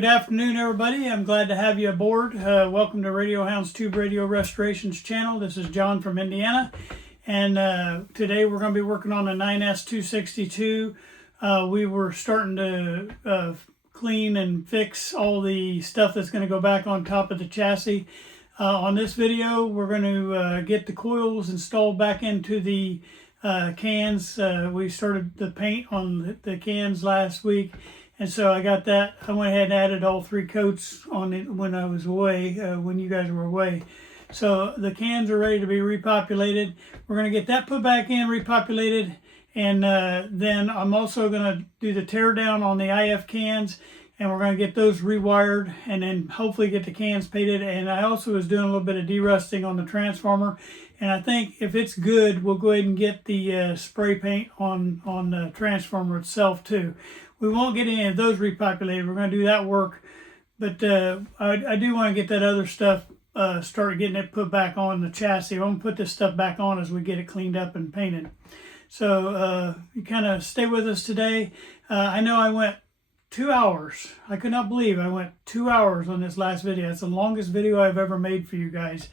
Good afternoon, everybody. I'm glad to have you aboard. Welcome to Radio Hound's Tube Radio Restorations channel. This is John from Indiana, and today we're going to be working on a 9S262. We were starting to clean and fix all the stuff that's going to go back on top of the chassis. On this video, we're going to get the coils installed back into the cans. We started the paint on the cans last week. And so I got that. I went ahead and added all 3 coats on it when I was away, when you guys were away. So the cans are ready to be repopulated. We're going to get that put back in, repopulated. And then I'm also going to do the tear down on the IF cans. And we're going to get those rewired and then hopefully get the cans painted. And I also was doing a little bit of derusting on the transformer. And I think if it's good, we'll go ahead and get the spray paint on the transformer itself too. We won't get any of those repopulated. We're going to do that work. But I do want to get that other stuff, start getting it put back on the chassis. I'm going to put this stuff back on as we get it cleaned up and painted. So you kind of stay with us today. I know I went 2 hours. I could not believe I went 2 hours on this last video. It's the longest video I've ever made for you guys.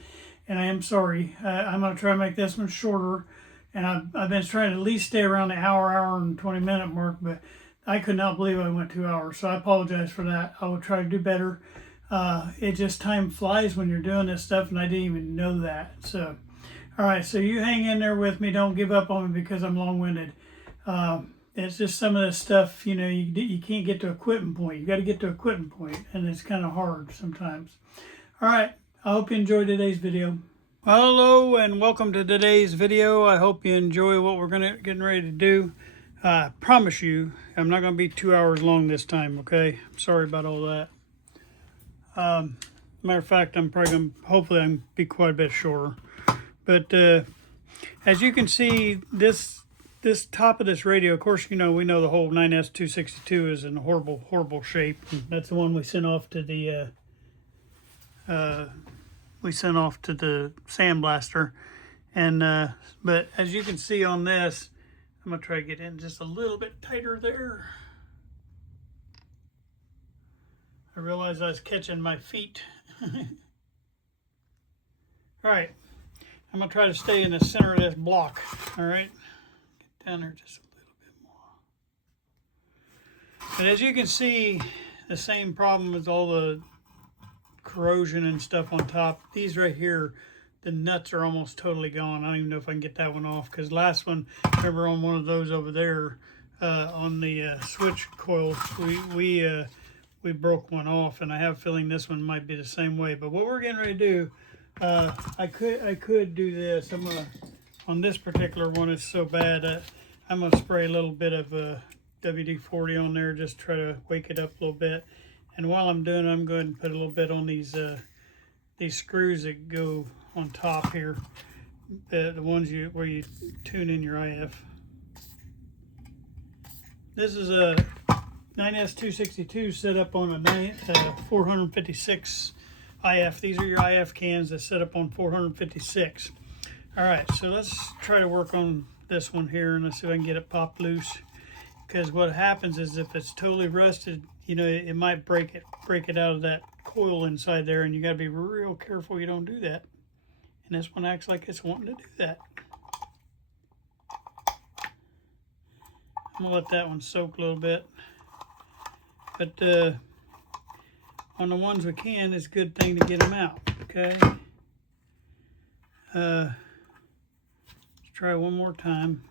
And I am sorry. I'm going to try to make this one shorter. And I've been trying to at least stay around the hour and 20-minute mark. But I could not believe I went 2 hours. So I apologize for that. I will try to do better. It just time flies when you're doing this stuff. And I didn't even know that. So, all right. So you hang in there with me. Don't give up on me because I'm long-winded. It's just some of this stuff, you know, you can't get to a quitting point. You got to get to a quitting point, and it's kind of hard sometimes. All right, I hope you enjoyed today's video. Well, hello, and welcome to today's video. I hope you enjoy what we're getting ready to do. I promise you, I'm not going to be 2 hours long this time, okay? I'm sorry about all that. Matter of fact, I'm probably going to, hopefully, I'm be quite a bit shorter. But as you can see, this top of this radio, of course, you know, we know the whole 9S262 is in a horrible, horrible shape. That's the one we sent off to the sandblaster. And but as you can see on this, I'm gonna try to get in just a little bit tighter there. I realized I was catching my feet. All right, I'm gonna try to stay in the center of this block. All right. Down there just a little bit more. But as you can see, the same problem with all the corrosion and stuff on top. These right here, the nuts are almost totally gone. I don't even know if I can get that one off, because last one, remember on one of those over there, on the switch coils, we broke one off, and I have a feeling this one might be the same way. But what we're getting ready to do, I could do this. I'm gonna, on this particular one, it's so bad. I'm going to spray a little bit of WD-40 on there, just try to wake it up a little bit. And while I'm doing it, I'm going to put a little bit on these screws that go on top here, the ones where you tune in your IF. This is a 9S262 set up on a 456 IF. These are your IF cans that set up on 456. All right, so let's try to work on this one here, and let's see if I can get it popped loose. Because what happens is, if it's totally rusted, you know, it might break it out of that coil inside there, and you got to be real careful you don't do that. And this one acts like it's wanting to do that. I'm gonna let that one soak a little bit. But on the ones we can, it's a good thing to get them out. Okay. Try one more time.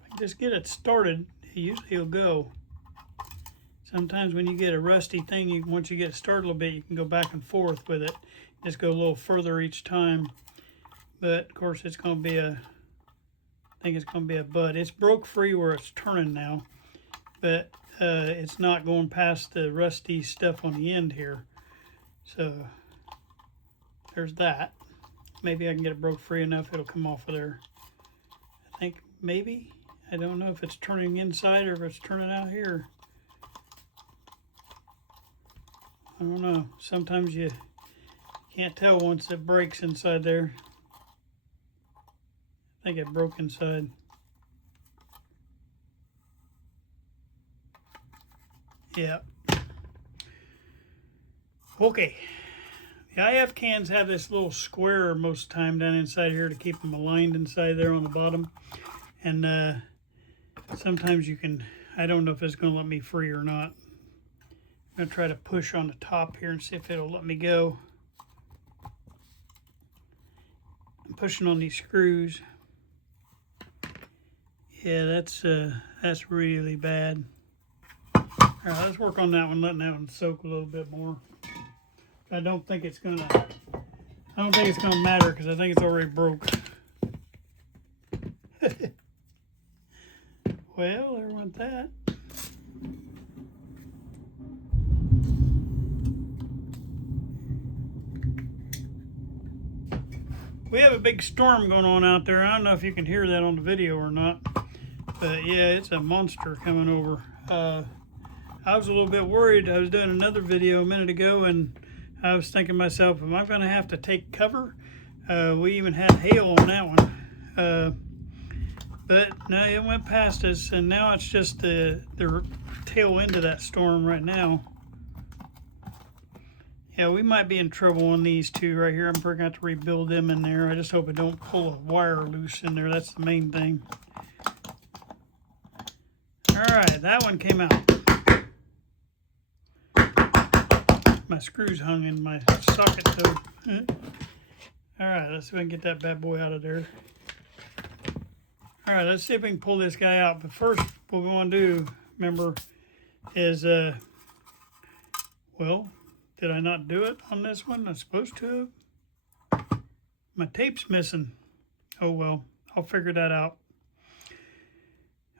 If I can just get it started, usually it'll go. Sometimes when you get a rusty thing, once you get it started a little bit, you can go back and forth with it. Just go a little further each time. But of course, it's going to be I think it's going to be a bud. It's broke free where it's turning now, but it's not going past the rusty stuff on the end here. So there's that. Maybe I can get it broke free enough it'll come off of there. I think maybe. I don't know if it's turning inside or if it's turning out here. I don't know. Sometimes you can't tell once it breaks inside there. I think it broke inside. Yeah. Okay. The IF cans have this little square most of the time down inside here to keep them aligned inside there on the bottom. And sometimes you can, I don't know if it's going to let me free or not. I'm going to try to push on the top here and see if it'll let me go. I'm pushing on these screws. Yeah, that's really bad. All right, let's work on that one, letting that one soak a little bit more. I don't think it's gonna matter because I think it's already broke. Well, there went that. We have a big storm going on out there. I don't know if you can hear that on the video or not, but yeah, it's a monster coming over. I was a little bit worried. I was doing another video a minute ago, and I was thinking to myself, am I going to have to take cover? We even had hail on that one. But no, it went past us, and now it's just the tail end of that storm right now. Yeah, we might be in trouble on these two right here. I'm probably going to have to rebuild them in there. I just hope it don't pull a wire loose in there. That's the main thing. All right, that one came out. My screws hung in my socket though. All right, let's see if I can get that bad boy out of there. All right, let's see if we can pull this guy out. But first, what we want to do, remember, is, well, did I not do it on this one? I'm supposed to have. My tape's missing. Oh well, I'll figure that out.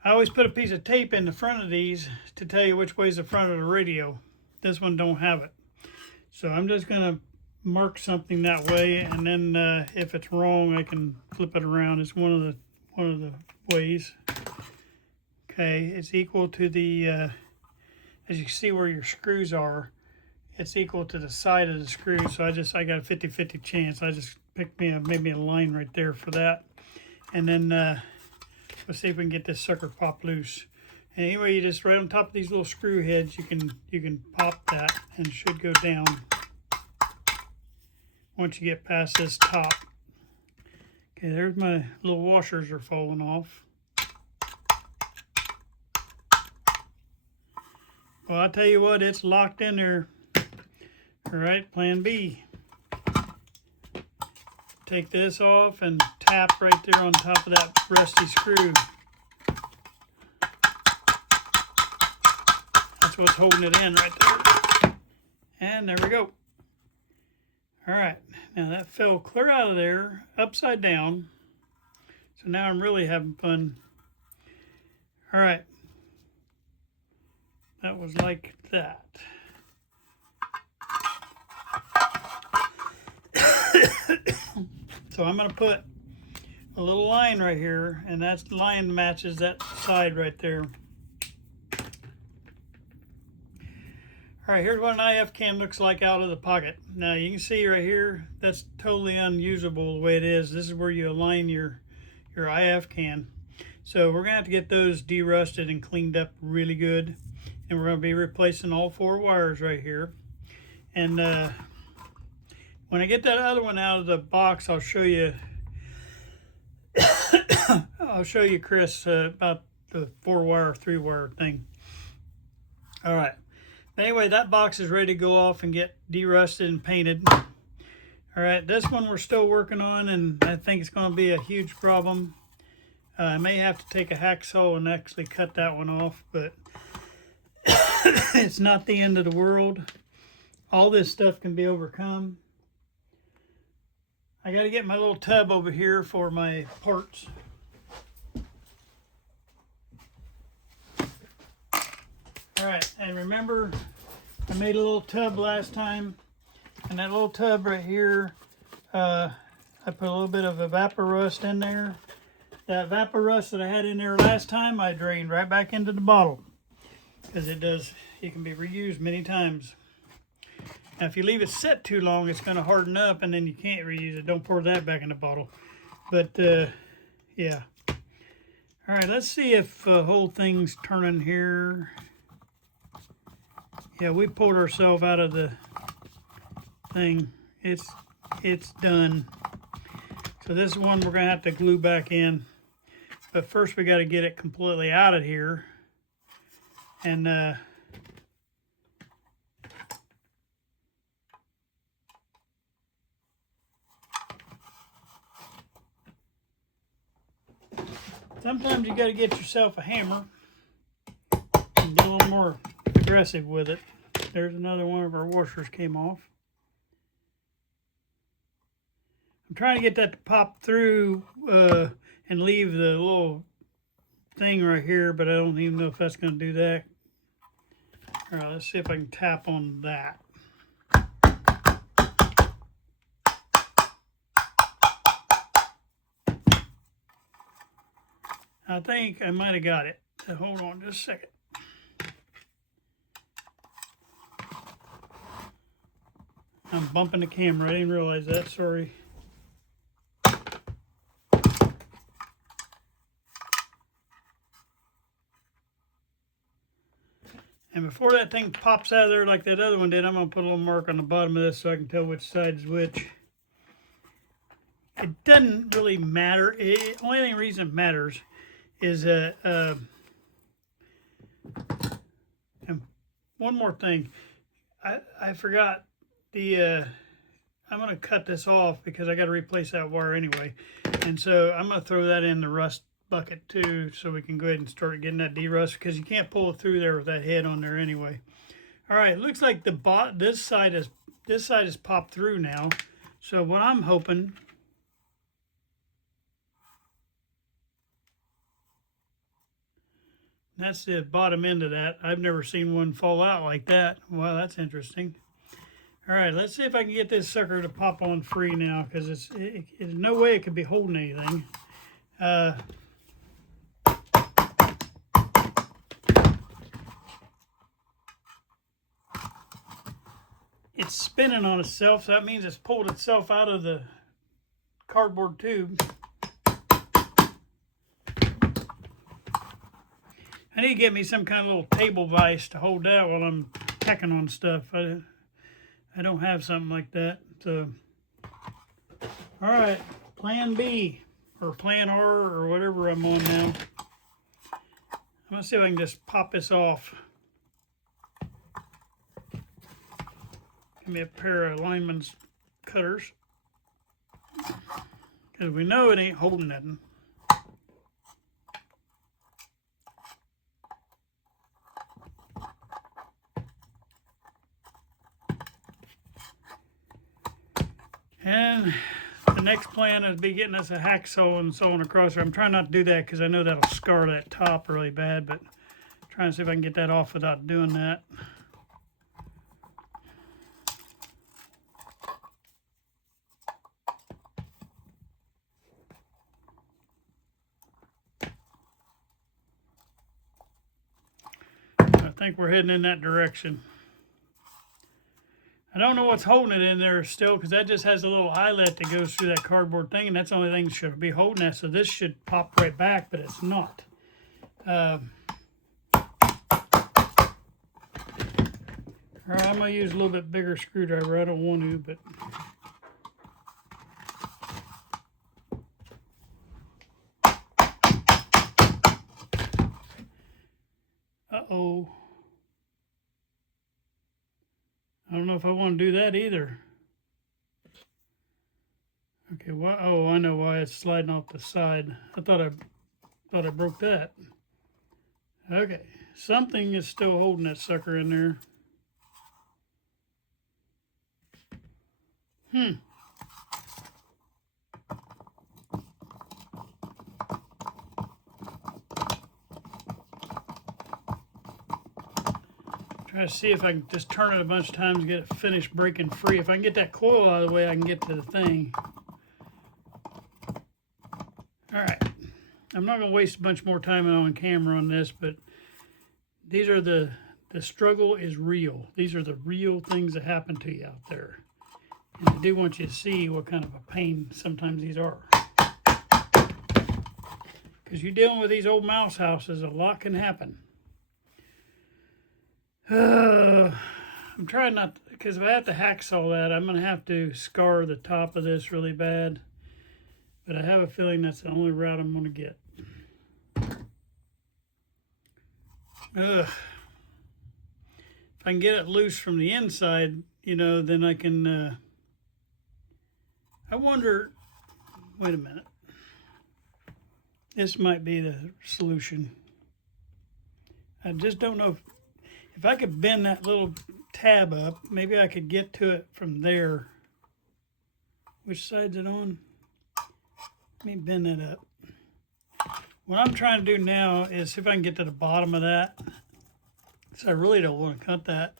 I always put a piece of tape in the front of these to tell you which way's the front of the radio. This one don't have it. So I'm just gonna mark something that way, and then if it's wrong, I can flip it around. It's one of the ways. Okay, it's equal to the, as you can see where your screws are, it's equal to the side of the screw. So I got a 50-50 chance. I just picked maybe a line right there for that. And then let's see if we can get this sucker pop loose. And anyway, you just right on top of these little screw heads, you can pop that, and it should go down once you get past this top. Okay, there's my little washers are falling off. Well, I'll tell you what, it's locked in there. All right, plan B. Take this off and tap right there on top of that rusty screw. That's what's holding it in right there. And there we go. All right, now that fell clear out of there, upside down. So now I'm really having fun. All right. That was like that. So I'm going to put a little line right here, and that line matches that side right there. All right, here's what an IF can looks like out of the pocket. Now you can see right here, that's totally unusable the way it is. This is where you align your IF can. So we're gonna have to get those de-rusted and cleaned up really good. And we're gonna be replacing all 4 wires right here. And when I get that other one out of the box, I'll show you, Chris, about the 4-wire, 3-wire thing. All right. Anyway, that box is ready to go off and get de-rusted and painted. All right, this one we're still working on, and I think it's going to be a huge problem. I may have to take a hacksaw and actually cut that one off, but it's not the end of the world. All this stuff can be overcome. I got to get my little tub over here for my parts. All right, and remember, I made a little tub last time, and that little tub right here, I put a little bit of evaporust in there. That evaporust that I had in there last time, I drained right back into the bottle, because it can be reused many times. Now, if you leave it set too long, it's going to harden up, and then you can't reuse it. Don't pour that back in the bottle. But, yeah. All right, let's see if the whole thing's turning here. Yeah, we pulled ourselves out of the thing. It's done. So this one we're gonna have to glue back in, but first we got to get it completely out of here. And sometimes you got to get yourself a hammer and get a little more aggressive with it. There's another one of our washers came off. I'm trying to get that to pop through and leave the little thing right here, but I don't even know if that's going to do that. All right, let's see if I can tap on that. I think I might have got it. Hold on just a second. I'm bumping the camera. I didn't realize that. Sorry. And before that thing pops out of there like that other one did, I'm going to put a little mark on the bottom of this so I can tell which side is which. It doesn't really matter. The only reason it matters is and one more thing. I forgot the I'm going to cut this off because I got to replace that wire anyway. And so I'm going to throw that in the rust bucket too, so we can go ahead and start getting that derust, because you can't pull it through there with that head on there anyway. All right, looks like this side is popped through now. So what I'm hoping, that's the bottom end of that. I've never seen one fall out like that. Wow, that's interesting. All right, let's see if I can get this sucker to pop on free now, because there's no way it could be holding anything. It's spinning on itself, so that means it's pulled itself out of the cardboard tube. I need to get me some kind of little table vise to hold that while I'm hacking on stuff. I don't have something like that. So, all right, plan B or plan R or whatever I'm on now. I'm gonna see if I can just pop this off. Give me a pair of lineman's cutters, because we know it ain't holding nothing. And the next plan is be getting us a hacksaw and sawing across there. I'm trying not to do that because I know that'll scar that top really bad, but I'm trying to see if I can get that off without doing that. I think we're heading in that direction. I don't know what's holding it in there still, because that just has a little eyelet that goes through that cardboard thing, and that's the only thing that should be holding that. So this should pop right back, but it's not. All right, I'm going to use a little bit bigger screwdriver. I don't want to, but... Uh-oh. I don't know if I want to do that either. Okay, why? Oh, I know why it's sliding off the side. I thought I broke that. Okay, something is still holding that sucker in there. Try to see if I can just turn it a bunch of times and get it finished breaking free. If I can get that coil out of the way, I can get to the thing. All right. I'm not going to waste a bunch more time on camera on this, but these are the struggle is real. These are the real things that happen to you out there. And I do want you to see what kind of a pain sometimes these are. Because you're dealing with these old mouse houses, a lot can happen. I'm trying not, because if I have to hacksaw that, I'm going to have to scar the top of this really bad. But I have a feeling that's the only route I'm going to get. Ugh. If I can get it loose from the inside, you know, then I can, I wonder, wait a minute. This might be the solution. I just don't know if I could bend that little tab up, maybe I could get to it from there. Which side's it on? Let me bend that up. What I'm trying to do now is see if I can get to the bottom of that. So I really don't want to cut that.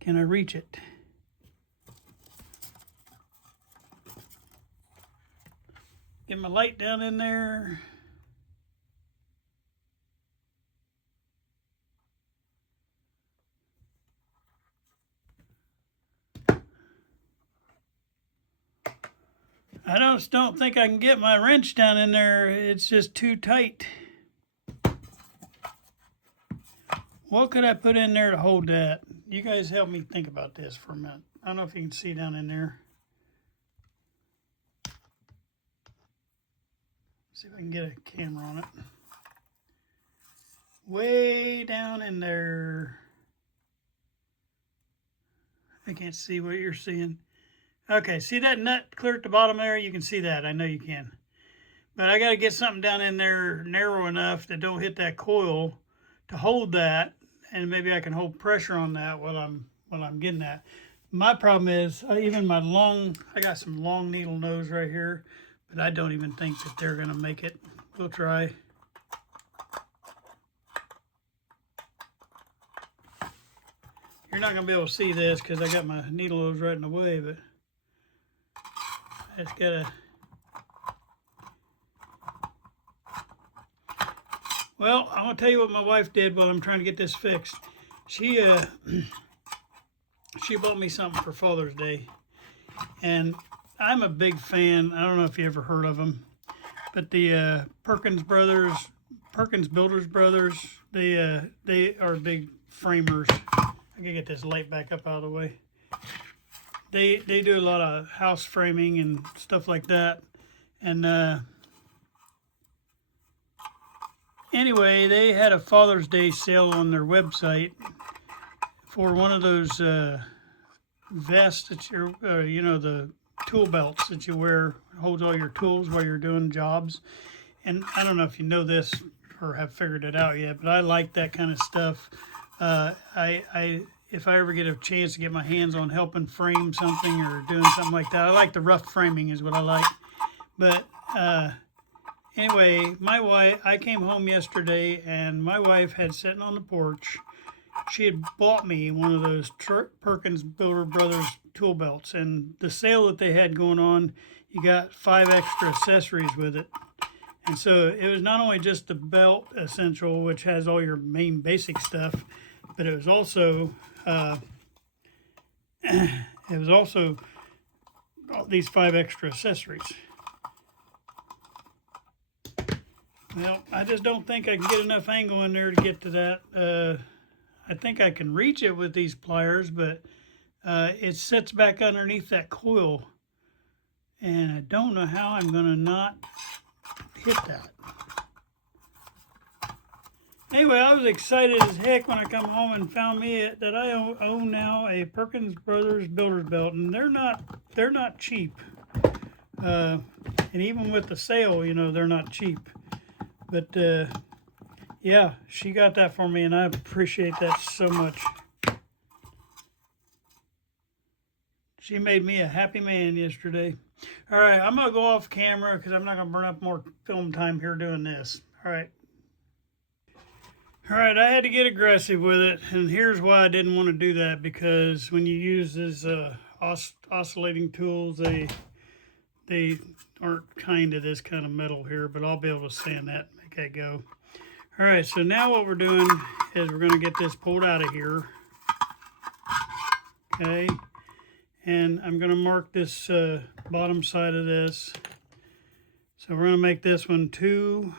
Can I reach it? Get my light down in there. I just don't think I can get my wrench down in there. It's just too tight. What could I put in there to hold that? You guys help me think about this for a minute. I don't know if you can see down in there. See if I can get a camera on it. Way down in there. I can't see what you're seeing. Okay, see that nut clear at the bottom there? You can see that. I know you can. But I got to get something down in there narrow enough that don't hit that coil to hold that, and maybe I can hold pressure on that while I'm getting that. My problem is even my I got some long needle nose right here, but I don't even think that they're gonna make it. We'll try. You're not gonna be able to see this because I got my needle nose right in the way, but I just gotta. Well, I'm gonna tell you what my wife did while I'm trying to get this fixed. She bought me something for Father's Day, and I'm a big fan. I don't know if you ever heard of them, but the Perkins Builders Brothers, they are big framers. I gotta get this light back up out of the way. They do a lot of house framing and stuff like that, and anyway, they had a Father's Day sale on their website for one of those vests that you're, you know, the tool belts that you wear, holds all your tools while you're doing jobs. And I don't know if you know this or have figured it out yet, but I like that kind of stuff. If I ever get a chance to get my hands on helping frame something or doing something like that, I like the rough framing is what I like. But anyway, I came home yesterday and my wife had sitting on the porch. She had bought me one of those Perkins Builder Brothers tool belts, and the sale that they had going on, you got 5 extra accessories with it. And so it was not only just the belt essential, which has all your main basic stuff, but it was also these 5 extra accessories. Well, I just don't think I can get enough angle in there to get to that. I think I can reach it with these pliers, but it sits back underneath that coil, and I don't know how I'm going to not hit that. Anyway, I was excited as heck when I come home and found me that I own now a Perkins Brothers Builder's Belt, and they're not cheap. And even with the sale, you know, they're not cheap. But yeah, she got that for me, and I appreciate that so much. She made me a happy man yesterday. All right, I'm going to go off camera because I'm not going to burn up more film time here doing this. All right. All right, I had to get aggressive with it, and here's why I didn't want to do that, because when you use these oscillating tools, they aren't kind of this kind of metal here, but I'll be able to sand that and make that go. All right, so now what we're doing is we're going to get this pulled out of here. Okay, and I'm going to mark this bottom side of this. So we're going to make this one 2.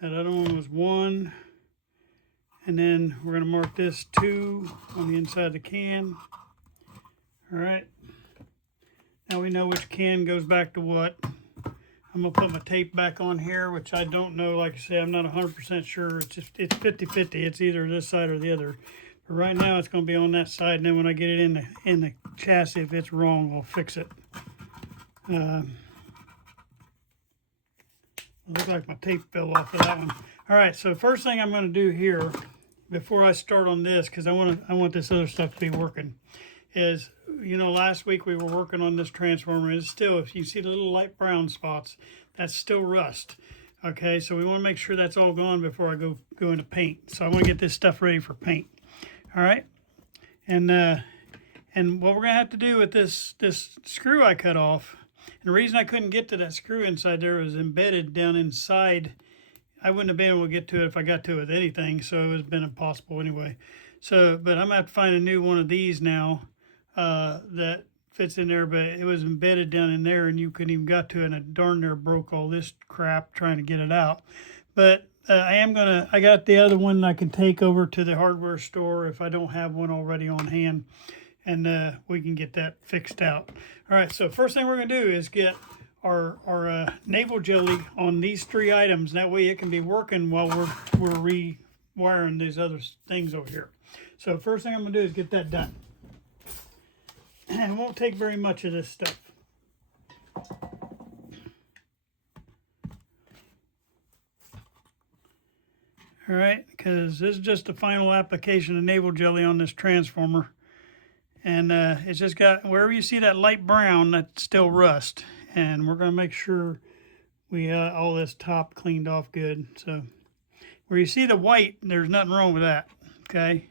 That other one was 1. And then we're going to mark this 2 on the inside of the can. All right. Now we know which can goes back to what. I'm going to put my tape back on here, which I don't know. Like I say, I'm not 100% sure. It's 50-50. It's either this side or the other. But right now it's going to be on that side. And then when I get it in the chassis, if it's wrong, I'll fix it. It looks like my tape fell off of that one. All right, so first thing I'm going to do here, before I start on this, because I want this other stuff to be working, is, you know, last week we were working on this transformer. It's still, if you see the little light brown spots, that's still rust. Okay, so we want to make sure that's all gone before I go into paint. So I want to get this stuff ready for paint. All right, and what we're gonna have to do with this screw I cut off, and the reason I couldn't get to that screw inside there was embedded down inside. I wouldn't have been able to get to it if I got to it with anything, so it would have been impossible anyway. So, but I'm gonna have to find a new one of these now that fits in there, but it was embedded down in there and you couldn't even got to it, and it darn near broke all this crap trying to get it out. But I got the other one I can take over to the hardware store if I don't have one already on hand, and we can get that fixed out. All right, so first thing we're gonna do is get our navel jelly on these 3 items. That way it can be working while we're rewiring these other things over here. So first thing I'm gonna do is get that done. And it won't take very much of this stuff. All right, because this is just the final application of navel jelly on this transformer. And it's just got, wherever you see that light brown, that's still rust. And we're going to make sure we got all this top cleaned off good. So where you see the white, there's nothing wrong with that, okay?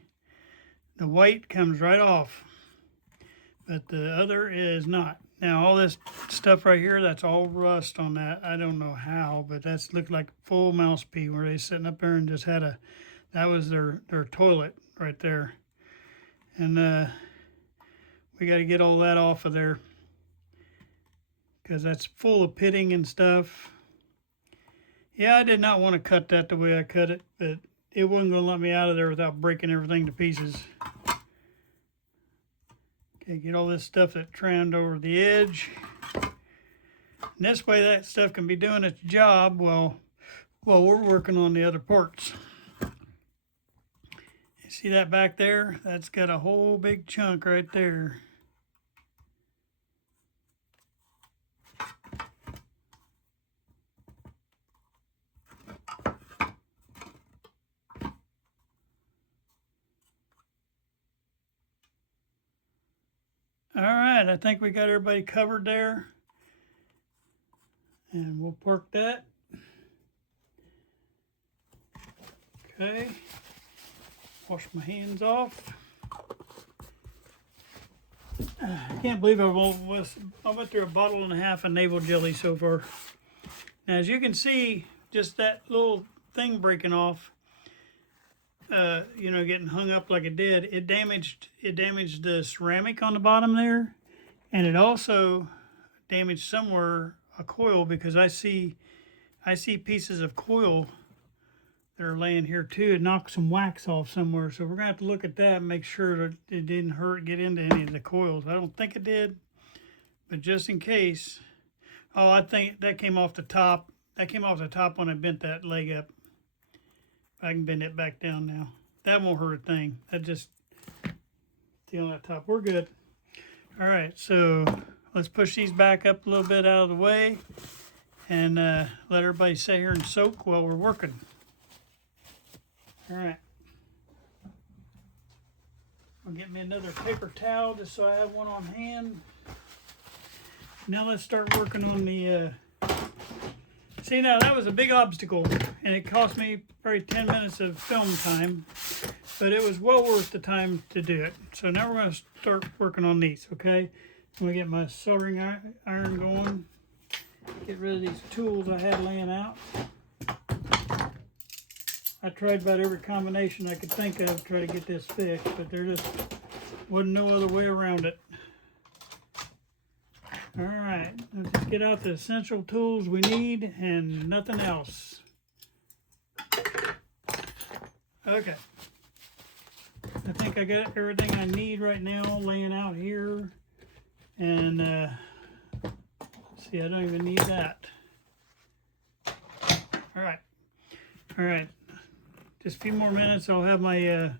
The white comes right off, but the other is not. Now all this stuff right here, that's all rust on that. I don't know how, but that's looked like full mouse pee where they sitting up there and just had that was their toilet right there. And we got to get all that off of there, because that's full of pitting and stuff. Yeah, I did not want to cut that the way I cut it, but it wasn't going to let me out of there without breaking everything to pieces. Okay, get all this stuff that trimmed over the edge. And this way that stuff can be doing its job while we're working on the other parts. You see that back there? That's got a whole big chunk right there. All right, I think we got everybody covered there. And we'll park that. Okay. Wash my hands off. I can't believe I went through a bottle and a half of navel jelly so far. Now, as you can see, just that little thing breaking off, you know, getting hung up like it did, it damaged the ceramic on the bottom there, and it also damaged somewhere a coil, because I see pieces of coil that are laying here too. It knocked some wax off somewhere, so we're gonna have to look at that and make sure that it didn't get into any of the coils. I don't think it did, but just in case. Oh, I think that came off the top. That came off the top when I bent that leg up. I can bend it back down now. That won't hurt a thing. That just stay on that top. We're good. All right, so let's push these back up a little bit out of the way and let everybody sit here and soak while we're working. All right. I'll get me another paper towel just so I have one on hand. Now let's start working on the see, now that was a big obstacle, and it cost me probably 10 minutes of film time, but it was well worth the time to do it. So now we're going to start working on these, okay? I'm going to get my soldering iron going, get rid of these tools I had laying out. I tried about every combination I could think of to try to get this fixed, but there just wasn't no other way around it. All right, let's just get out the essential tools we need and nothing else. Okay, I think I got everything I need right now laying out here. And see, I don't even need that. All right. All right. Just a few more minutes. I'll have my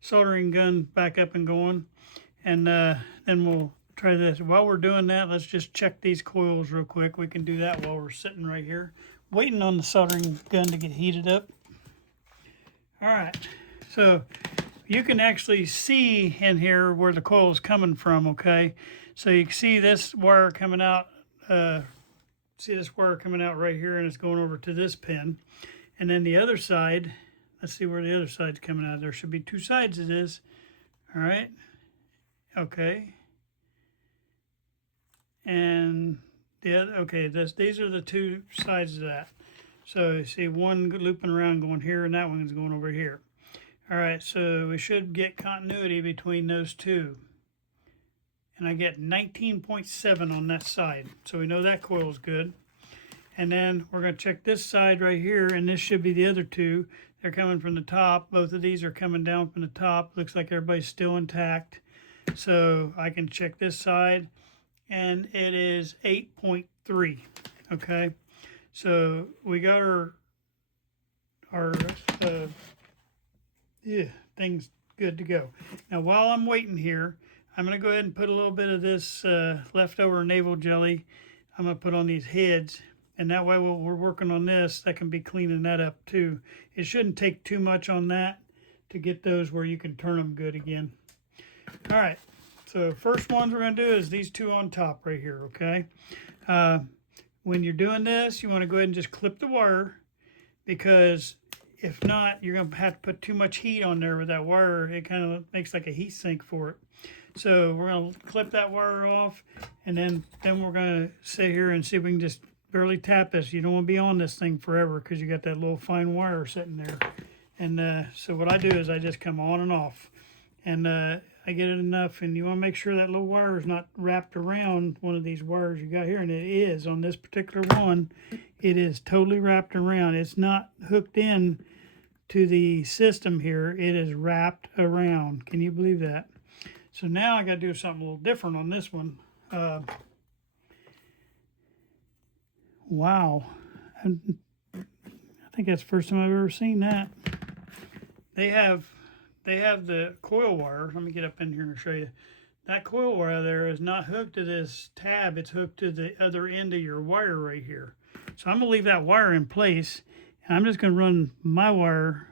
soldering gun back up and going. And then we'll try this. While we're doing that, let's just check these coils real quick. We can do that while we're sitting right here, waiting on the soldering gun to get heated up. All right. So you can actually see in here where the coil is coming from, okay? So you can see this wire coming out, see this wire coming out right here, and it's going over to this pin. And then the other side, let's see where the other side's coming out. There should be two sides of this. All right. Okay. And the other, okay, these are the two sides of that. So you see one looping around going here, and that one's going over here. All right, so we should get continuity between those two. And I get 19.7 on that side. So we know that coil is good. And then we're going to check this side right here, and this should be the other two. They're coming from the top. Both of these are coming down from the top. Looks like everybody's still intact. So I can check this side, and it is 8.3. Okay, so we got our things good to go. Now while I'm waiting here, I'm going to go ahead and put a little bit of this leftover navel jelly. I'm going to put on these heads, and that way while we're working on this, that can be cleaning that up too. It shouldn't take too much on that to get those where you can turn them good again. All right, so first ones we're going to do is these two on top right here, okay? When you're doing this, you want to go ahead and just clip the wire, because if not, you're going to have to put too much heat on there with that wire. It kind of makes like a heat sink for it. So we're going to clip that wire off, and then we're going to sit here and see if we can just barely tap this. You don't want to be on this thing forever because you got that little fine wire sitting there. And so what I do is I just come on and off, and I get it enough, and you want to make sure that little wire is not wrapped around one of these wires you got here, and it is on this particular one. It is totally wrapped around. It's not hooked in to the system here. It is wrapped around. Can you believe that? So now I got to do something a little different on this one. Wow. I think that's the first time I've ever seen that. They have the coil wire. Let me get up in here and show you. That coil wire there is not hooked to this tab. It's hooked to the other end of your wire right here. So I'm going to leave that wire in place, and I'm just going to run my wire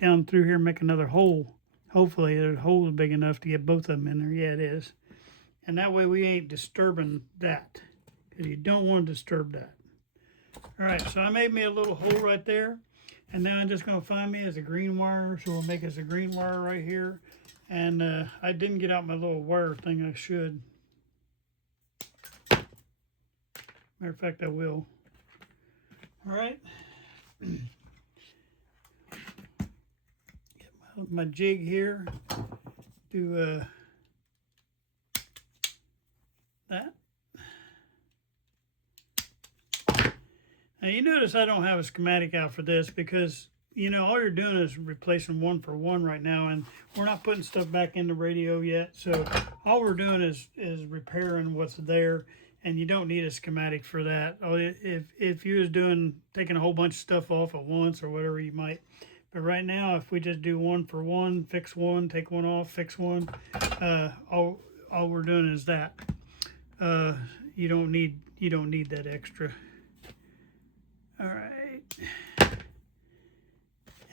down through here and make another hole. Hopefully the hole is big enough to get both of them in there. Yeah, it is. And that way we ain't disturbing that, because you don't want to disturb that. All right, so I made me a little hole right there. And now I'm just going to find me as a green wire. So we'll make us a green wire right here. And I didn't get out my little wire thing. I should. Matter of fact, I will. All right. Get my jig here. Do that. Now you notice I don't have a schematic out for this because, you know, all you're doing is replacing one for one right now, and we're not putting stuff back in the radio yet. So all we're doing is repairing what's there, and you don't need a schematic for that. If you was taking a whole bunch of stuff off at once or whatever, you might. But right now, if we just do one for one, fix one, take one off, fix one, all we're doing is that. You don't need that extra. All right,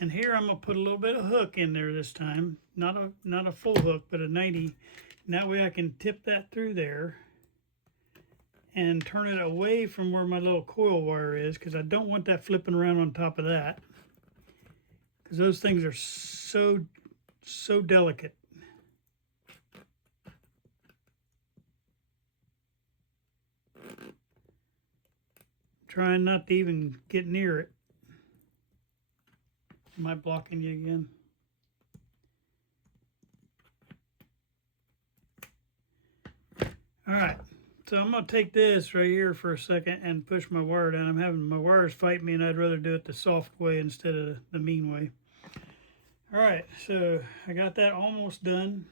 and here I'm gonna put a little bit of hook in there this time, not a full hook, but a 90. And that way I can tip that through there and turn it away from where my little coil wire is, because I don't want that flipping around on top of that, because those things are so delicate. Trying not to even get near it. Am I blocking you again? All right, so I'm going to take this right here for a second and push my wire down. I'm having my wires fight me, and I'd rather do it the soft way instead of the mean way. All right, so I got that almost done.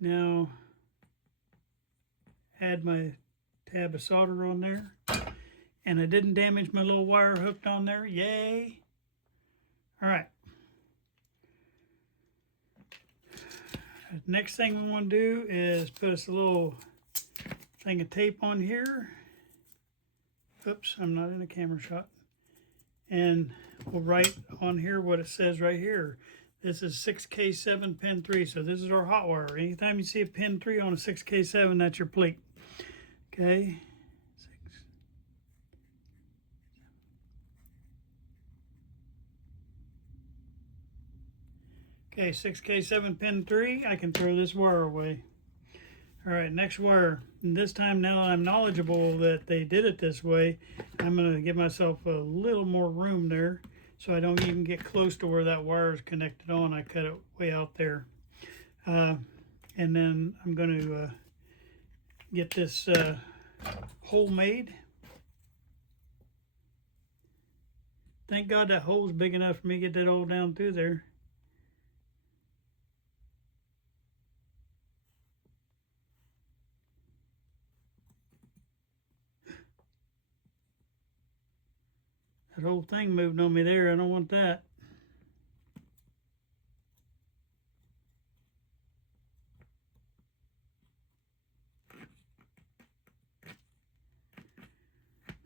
Now add my tab of solder on there. And I didn't damage my little wire hooked on there. Yay! All right. Next thing we want to do is put us a little thing of tape on here. Oops, I'm not in a camera shot. And we'll write on here what it says right here. This is 6K7 pin 3, so this is our hot wire. Anytime you see a pin 3 on a 6K7, that's your plate. Okay. Okay, 6K7 pin 3, I can throw this wire away. All right, next wire. And this time, now I'm knowledgeable that they did it this way, I'm going to give myself a little more room there so I don't even get close to where that wire is connected on. I cut it way out there. And then I'm going to get this hole made. Thank God that hole's big enough for me to get that all down through there. That whole thing moved on me there. I don't want that.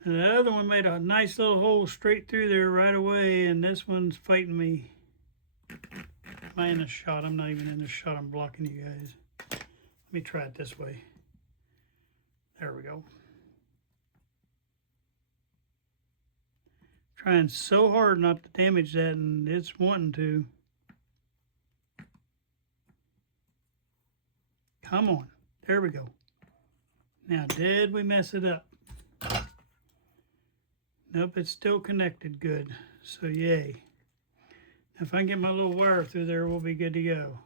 And the other one made a nice little hole straight through there right away, and this one's fighting me. Am I in the shot? I'm not even in the shot. I'm blocking you guys. Let me try it this way. There we go. Trying so hard not to damage that, and it's wanting to. Come on. There we go. Now, did we mess it up? Nope, it's still connected good. So, yay. If I can get my little wire through there, we'll be good to go.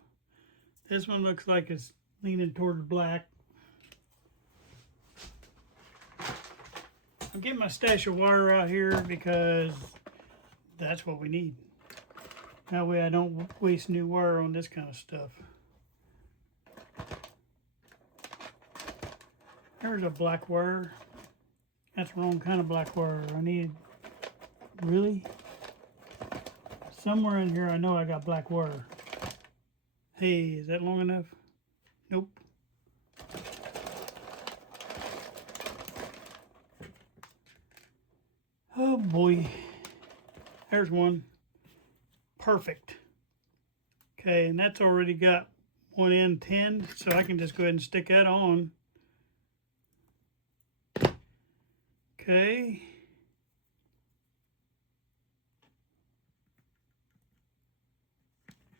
This one looks like it's leaning toward black. I'm getting my stash of wire out here because that's what we need. That way I don't waste new wire on this kind of stuff. There's a black wire. That's the wrong kind of black wire. I need, really? Somewhere in here I know I got black wire. Hey, is that long enough? Nope. Oh boy. There's one. Perfect. Okay, and that's already got one end tinned, so I can just go ahead and stick that on. Okay.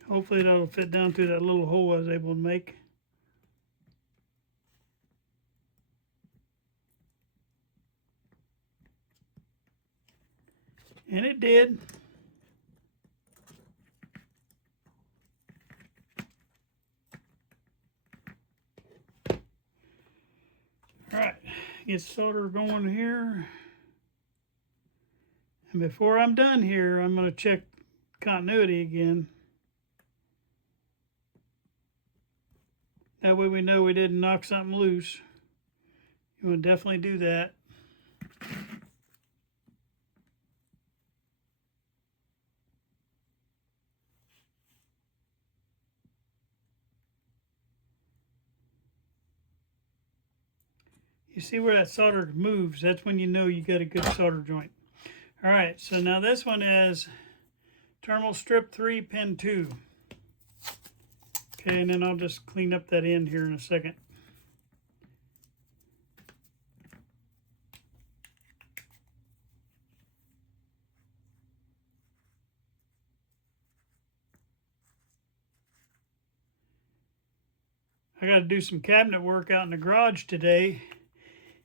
Hopefully that'll fit down through that little hole I was able to make. And it did. All right, get solder going here. And before I'm done here, I'm going to check continuity again. That way we know we didn't knock something loose. You want to definitely do that. You see where that solder moves, that's when you know you got a good solder joint. All right, so now this one is terminal strip 3, pin 2. Okay, and then I'll just clean up that end here in a second. I got to do some cabinet work out in the garage today.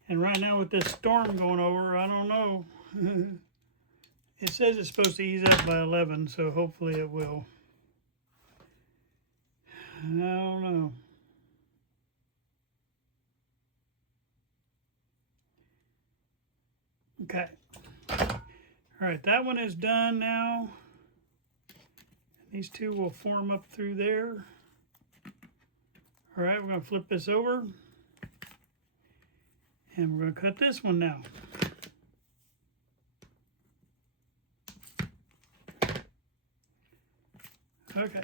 And right now with this storm going over, I don't know. It says it's supposed to ease up by 11, so hopefully it will. I don't know. Okay. All right, that one is done now. These two will form up through there. All right, we're going to flip this over. And we're going to cut this one now. Okay.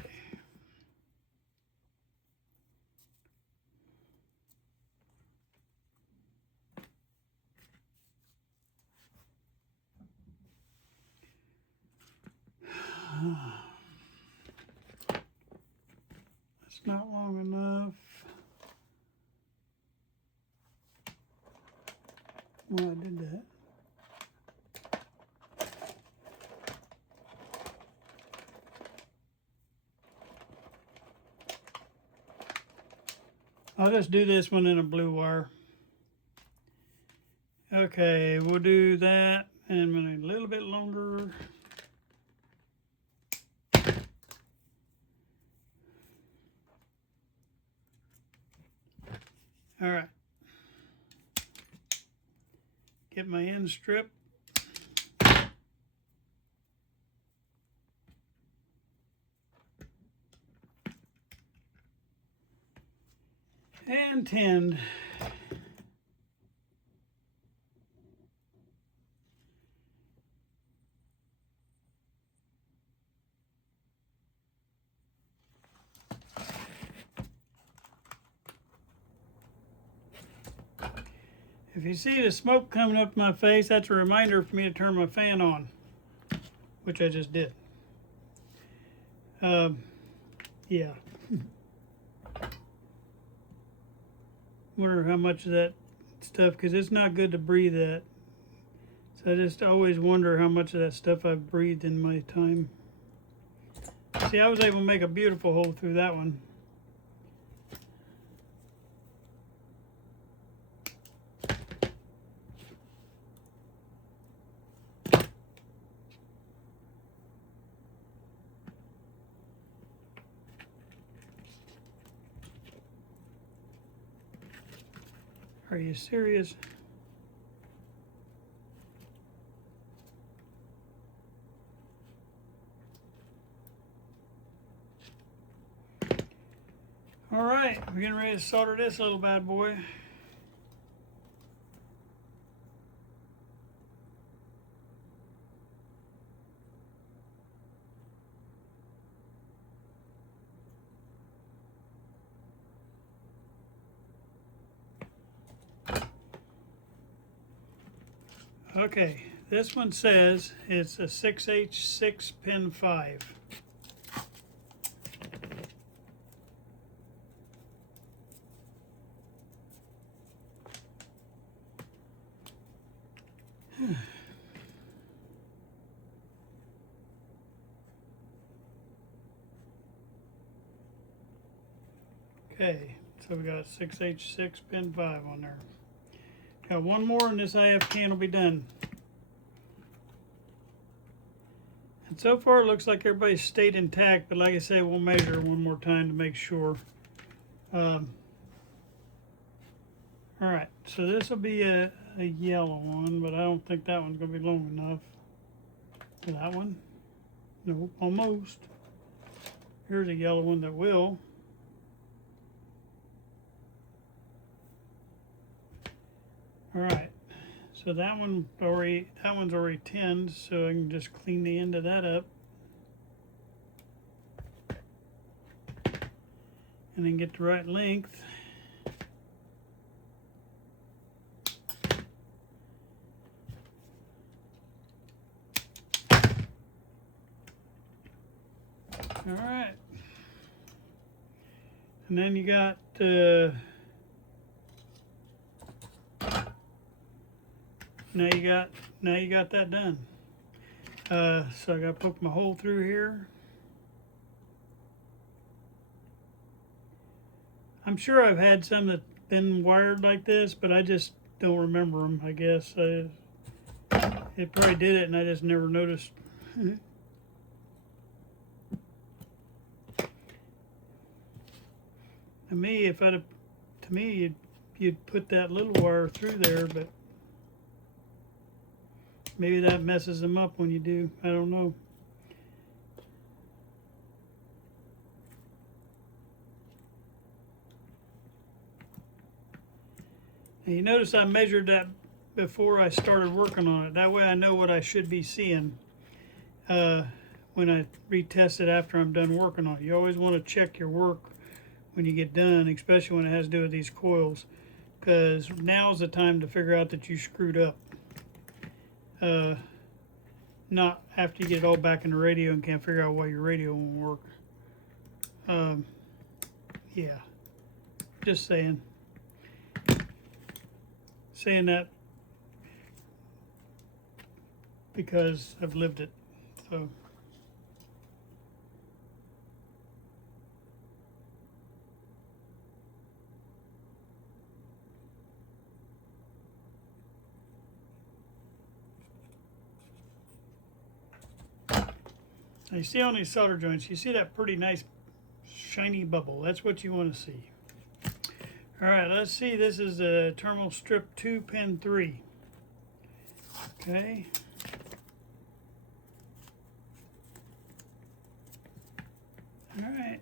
That's not long enough. Well, I did that. I'll just do this one in a blue wire. Okay, we'll do that and a little bit longer. All right. Get my end strip. And tinned. If you see the smoke coming up my face, that's a reminder for me to turn my fan on, which I just did. Yeah. Wonder how much of that stuff, because it's not good to breathe that. So I just always wonder how much of that stuff I've breathed in my time. See, I was able to make a beautiful hole through that one. Are you serious? All right, we're getting ready to solder this little bad boy. Okay, this one says it's a 6H6 pin 5. Okay, so we got 6H6 pin 5 on there. Got one more and this IF can will be done. And so far it looks like everybody's stayed intact, but like I say, we'll measure one more time to make sure. All right, so this will be a yellow one, but I don't think that one's going to be long enough. That one? Nope, almost. Here's a yellow one that will. All right, so that one's already tinned, so I can just clean the end of that up. And then get the right length. All right. And then you got now you got that done. So I got to poke my hole through here. I'm sure I've had some that been wired like this, but I just don't remember them. I guess it probably did it, and I just never noticed. To me, you'd put that little wire through there, but maybe that messes them up when you do. I don't know. Now you notice I measured that before I started working on it. That way I know what I should be seeing when I retest it after I'm done working on it. You always want to check your work when you get done, especially when it has to do with these coils, because now's the time to figure out that you screwed up. Not after you get it all back in the radio and can't figure out why your radio won't work. Yeah, just saying that because I've lived it. So now you see on these solder joints, you see that pretty nice shiny bubble. That's what you want to see. All right, let's see. This is a terminal strip 2, pin 3. Okay. All right.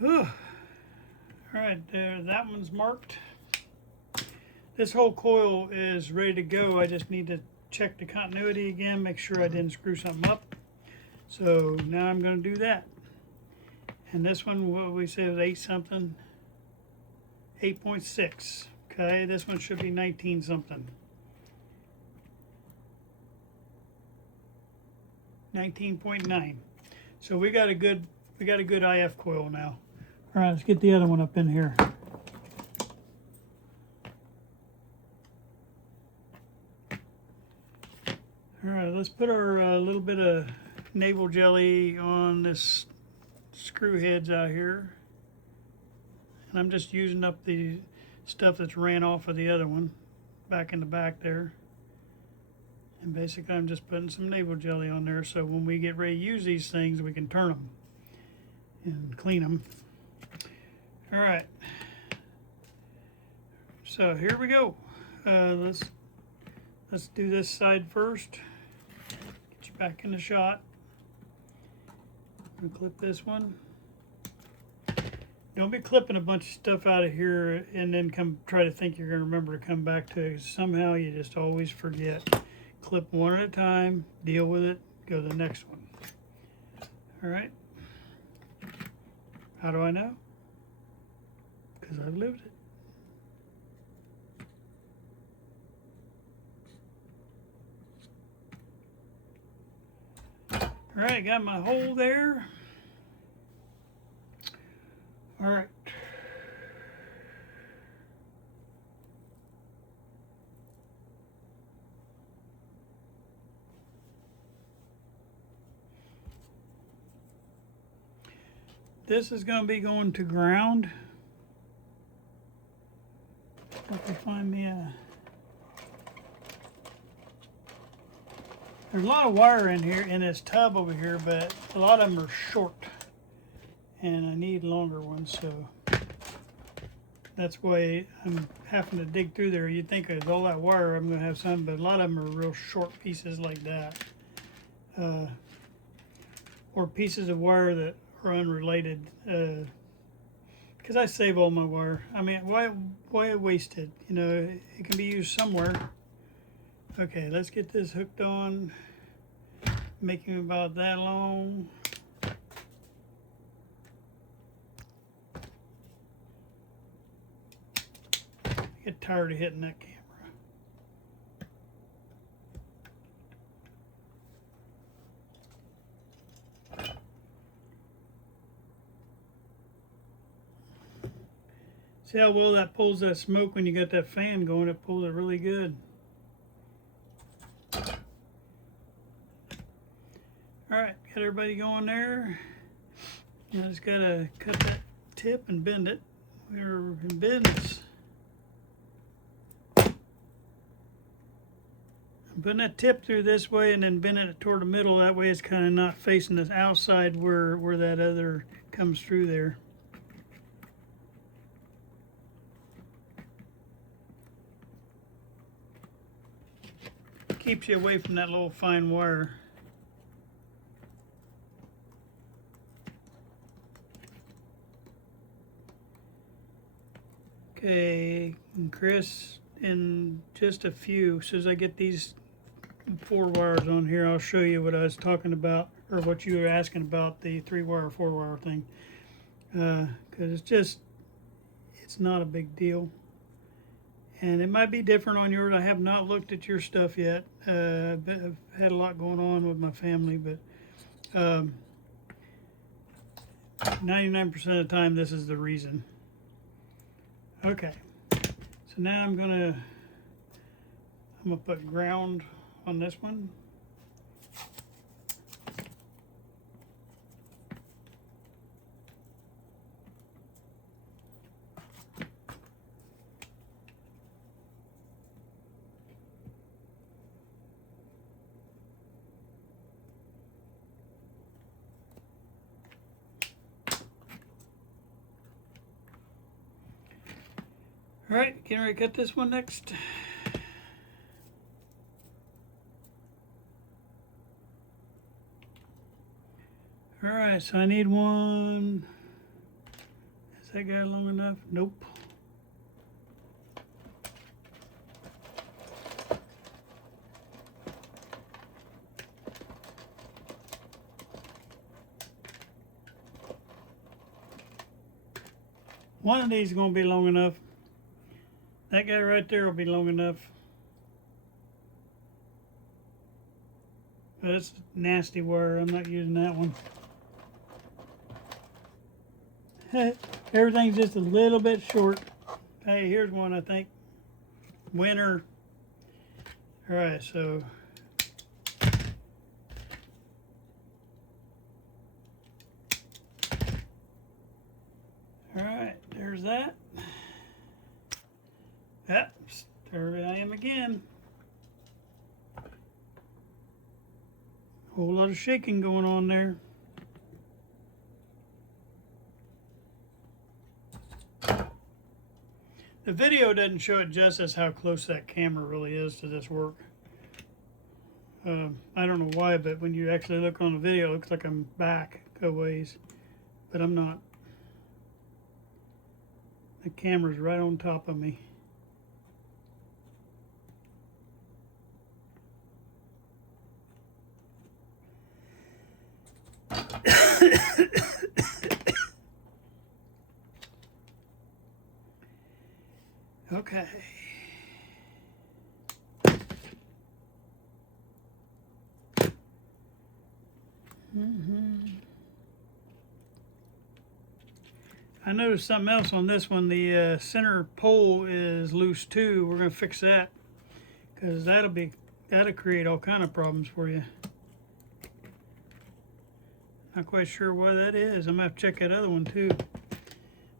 Whew. All right, there. That one's marked. This whole coil is ready to go. I just need to check the continuity again, make sure I didn't screw something up. So now I'm going to do that. And this one, what we say was 8 something, 8.6. Okay, this one should be 19 something. 19.9. So we got a good IF coil now. All right, let's get the other one up in here. All right, let's put our little bit of navel jelly on this screw heads out here. And I'm just using up the stuff that's ran off of the other one back in the back there. And basically I'm just putting some navel jelly on there so when we get ready to use these things, we can turn them and clean them. All right. So here we go. Let's do this side first. Get you back in the shot. I'm gonna clip this one. Don't be clipping a bunch of stuff out of here and then come try to think you're gonna remember to come back to it. Somehow you just always forget. Clip one at a time, deal with it, go to the next one. All right. How do I know? Because I've lived it. All right, got my hole there. All right. This is going to be going to ground. Have to find me a... There's a lot of wire in here, in this tub over here, but a lot of them are short. And I need longer ones, so that's why I'm having to dig through there. You'd think with all that wire I'm going to have some, but a lot of them are real short pieces like that. Or pieces of wire that are unrelated. Because I save all my wire. I mean, why waste it? You know, it can be used somewhere. Okay, let's get this hooked on. Making about that long. I get tired of hitting that camera. See how well that pulls that smoke when you got that fan going? It pulls it really good. All right, got everybody going there. Now just gotta cut that tip and bend it. We're in business. I'm putting that tip through this way and then bending it toward the middle. That way it's kind of not facing this outside where that other comes through there. keeps you away from that little fine wire. Okay, and Chris, in just a few, as soon as I get these 4 wires on here, I'll show you what I was talking about, or what you were asking about, the 3-wire, 4-wire thing. Because it's not a big deal. And it might be different on yours. I have not looked at your stuff yet. I've had a lot going on with my family, but 99% of the time this is the reason. Okay, so now I'm gonna put ground on this one. All right, getting ready to cut this one next. All right, so I need one. Is that guy long enough? Nope. One of these is going to be long enough. That guy right there will be long enough. But it's nasty wire. I'm not using that one. Everything's just a little bit short. Hey, here's one, I think. Winner. All right, so all right, there's that. Yep, there I am again. Whole lot of shaking going on there. The video doesn't show it justice how close that camera really is to this work. I don't know why, but when you actually look on the video, it looks like I'm back a ways, but I'm not. The camera's right on top of me. Okay. I noticed something else on this one. The center pole is loose too. We're going to fix that because that'll create all kind of problems for you. Not quite sure why that is. I'm going to have to check that other one too.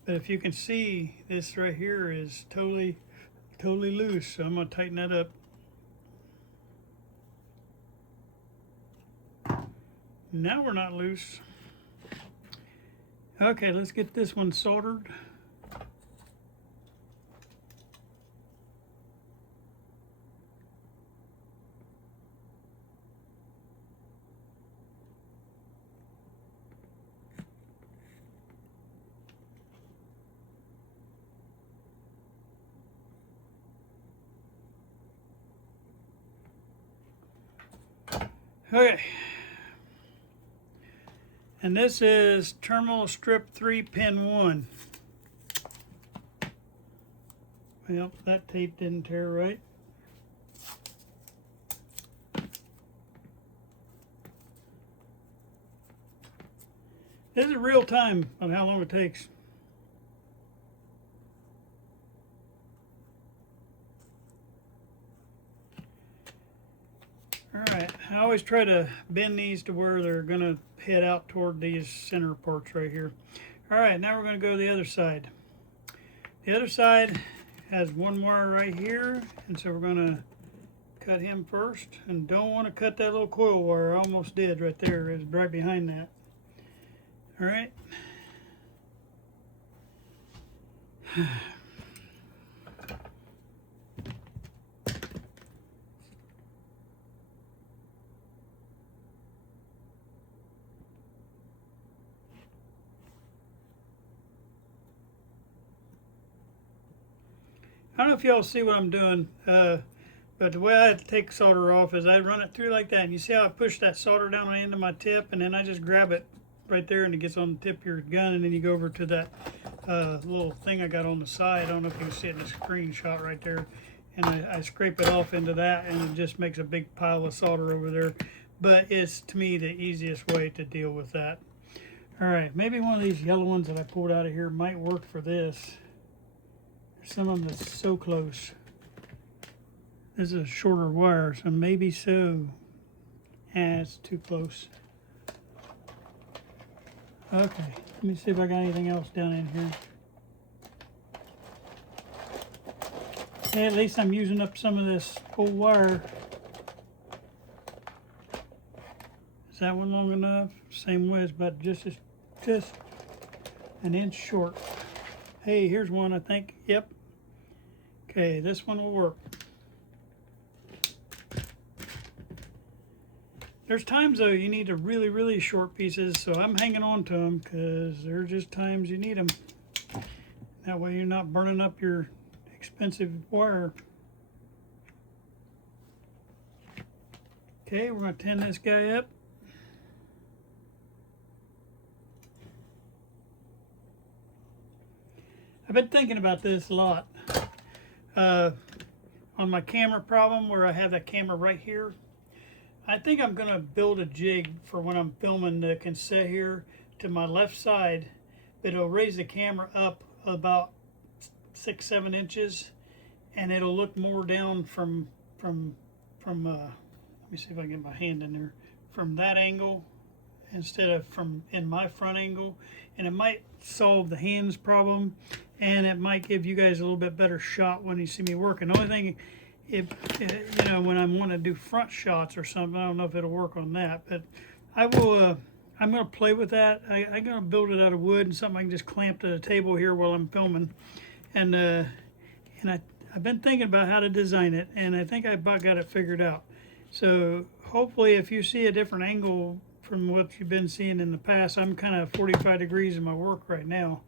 But if you can see, this right here is totally loose. So I'm going to tighten that up. Now we're not loose. Okay, let's get this one soldered. Okay. And this is terminal strip 3 pin 1. Well, that tape didn't tear right. This is real time on how long it takes. Alright, I always try to bend these to where they're going to head out toward these center parts right here. Alright, now we're going to go to the other side. The other side has one wire right here, and so we're going to cut him first. And don't want to cut that little coil wire. I almost did right there. It's right behind that. Alright. I don't know if y'all see what I'm doing, but the way I take solder off is I run it through like that. And you see how I push that solder down on the end of my tip, and then I just grab it right there, and it gets on the tip of your gun, and then you go over to that little thing I got on the side. I don't know if you can see it in the screenshot right there. And I scrape it off into that, and it just makes a big pile of solder over there. But it's, to me, the easiest way to deal with that. All right, maybe one of these yellow ones that I pulled out of here might work for this. Some of them that's so close. This is a shorter wire, so maybe so. It's too close. Okay, let me see if I got anything else down in here. Yeah, at least I'm using up some of this old wire. Is that one long enough? Same width, but just an inch short. Hey, here's one, I think. Yep. Okay, this one will work. There's times, though, you need the really, really short pieces, so I'm hanging on to them because there are just times you need them. That way you're not burning up your expensive wire. Okay, we're going to tin this guy up. I've been thinking about this a lot. On my camera problem where I have that camera right here, I think I'm going to build a jig for when I'm filming that can sit here to my left side, but it'll raise the camera up about 6-7 inches, and it'll look more down from let me see if I can get my hand in there, from that angle instead of from in my front angle, and it might solve the hands problem, and it might give you guys a little bit better shot when you see me working. The only thing, if you know, when I want to do front shots or something, I don't know if it'll work on that, but I will. I'm going to play with that. I'm going to build it out of wood and something I can just clamp to the table here while I'm filming, and I've been thinking about how to design it, and I think I about got it figured out. So hopefully, if you see a different angle from what you've been seeing in the past, I'm kind of 45 degrees in my work right now,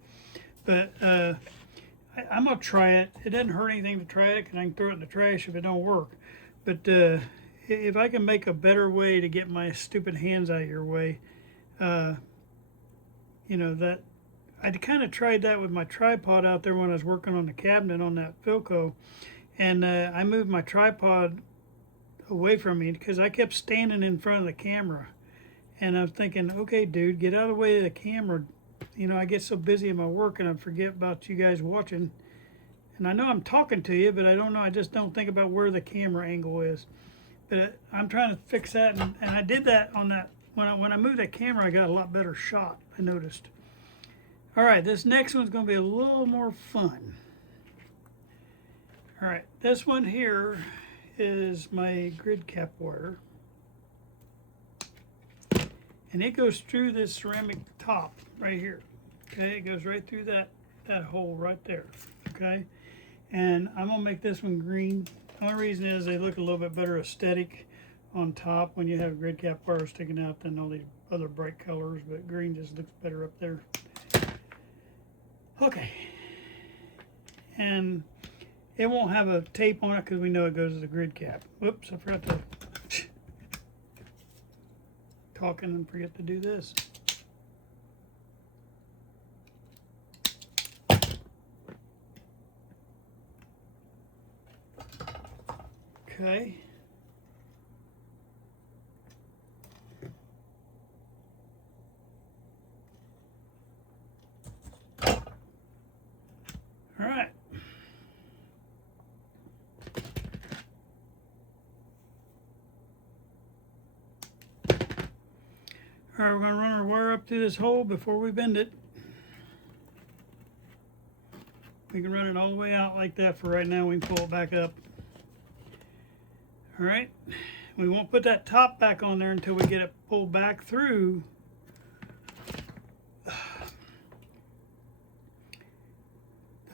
but I'm gonna try it. It doesn't hurt anything to try it, because I can throw it in the trash if it don't work. But if I can make a better way to get my stupid hands out of your way, you know, that I kind of tried that with my tripod out there when I was working on the cabinet on that Philco, and I moved my tripod away from me because I kept standing in front of the camera, and I was thinking, okay, dude, get out of the way of the camera. You know, I get so busy in my work and I forget about you guys watching. And I know I'm talking to you, but I don't know. I just don't think about where the camera angle is. But I'm trying to fix that, and I did that on that. When I moved that camera, I got a lot better shot, I noticed. All right, this next one's going to be a little more fun. All right, this one here is my grid cap wire. And it goes through this ceramic top right here. Okay, it goes right through that hole right there. Okay, and I'm gonna make this one green. The only reason is they look a little bit better aesthetic on top when you have grid cap wire sticking out than all these other bright colors, but green just looks better up there. Okay, and it won't have a tape on it because we know it goes to the grid cap. Whoops, I forgot to talking and forget to do this. Okay. All right. All right, we're going to run our wire up through this hole before we bend it. We can run it all the way out like that for right now. We can pull it back up. All right. We won't put that top back on there until we get it pulled back through the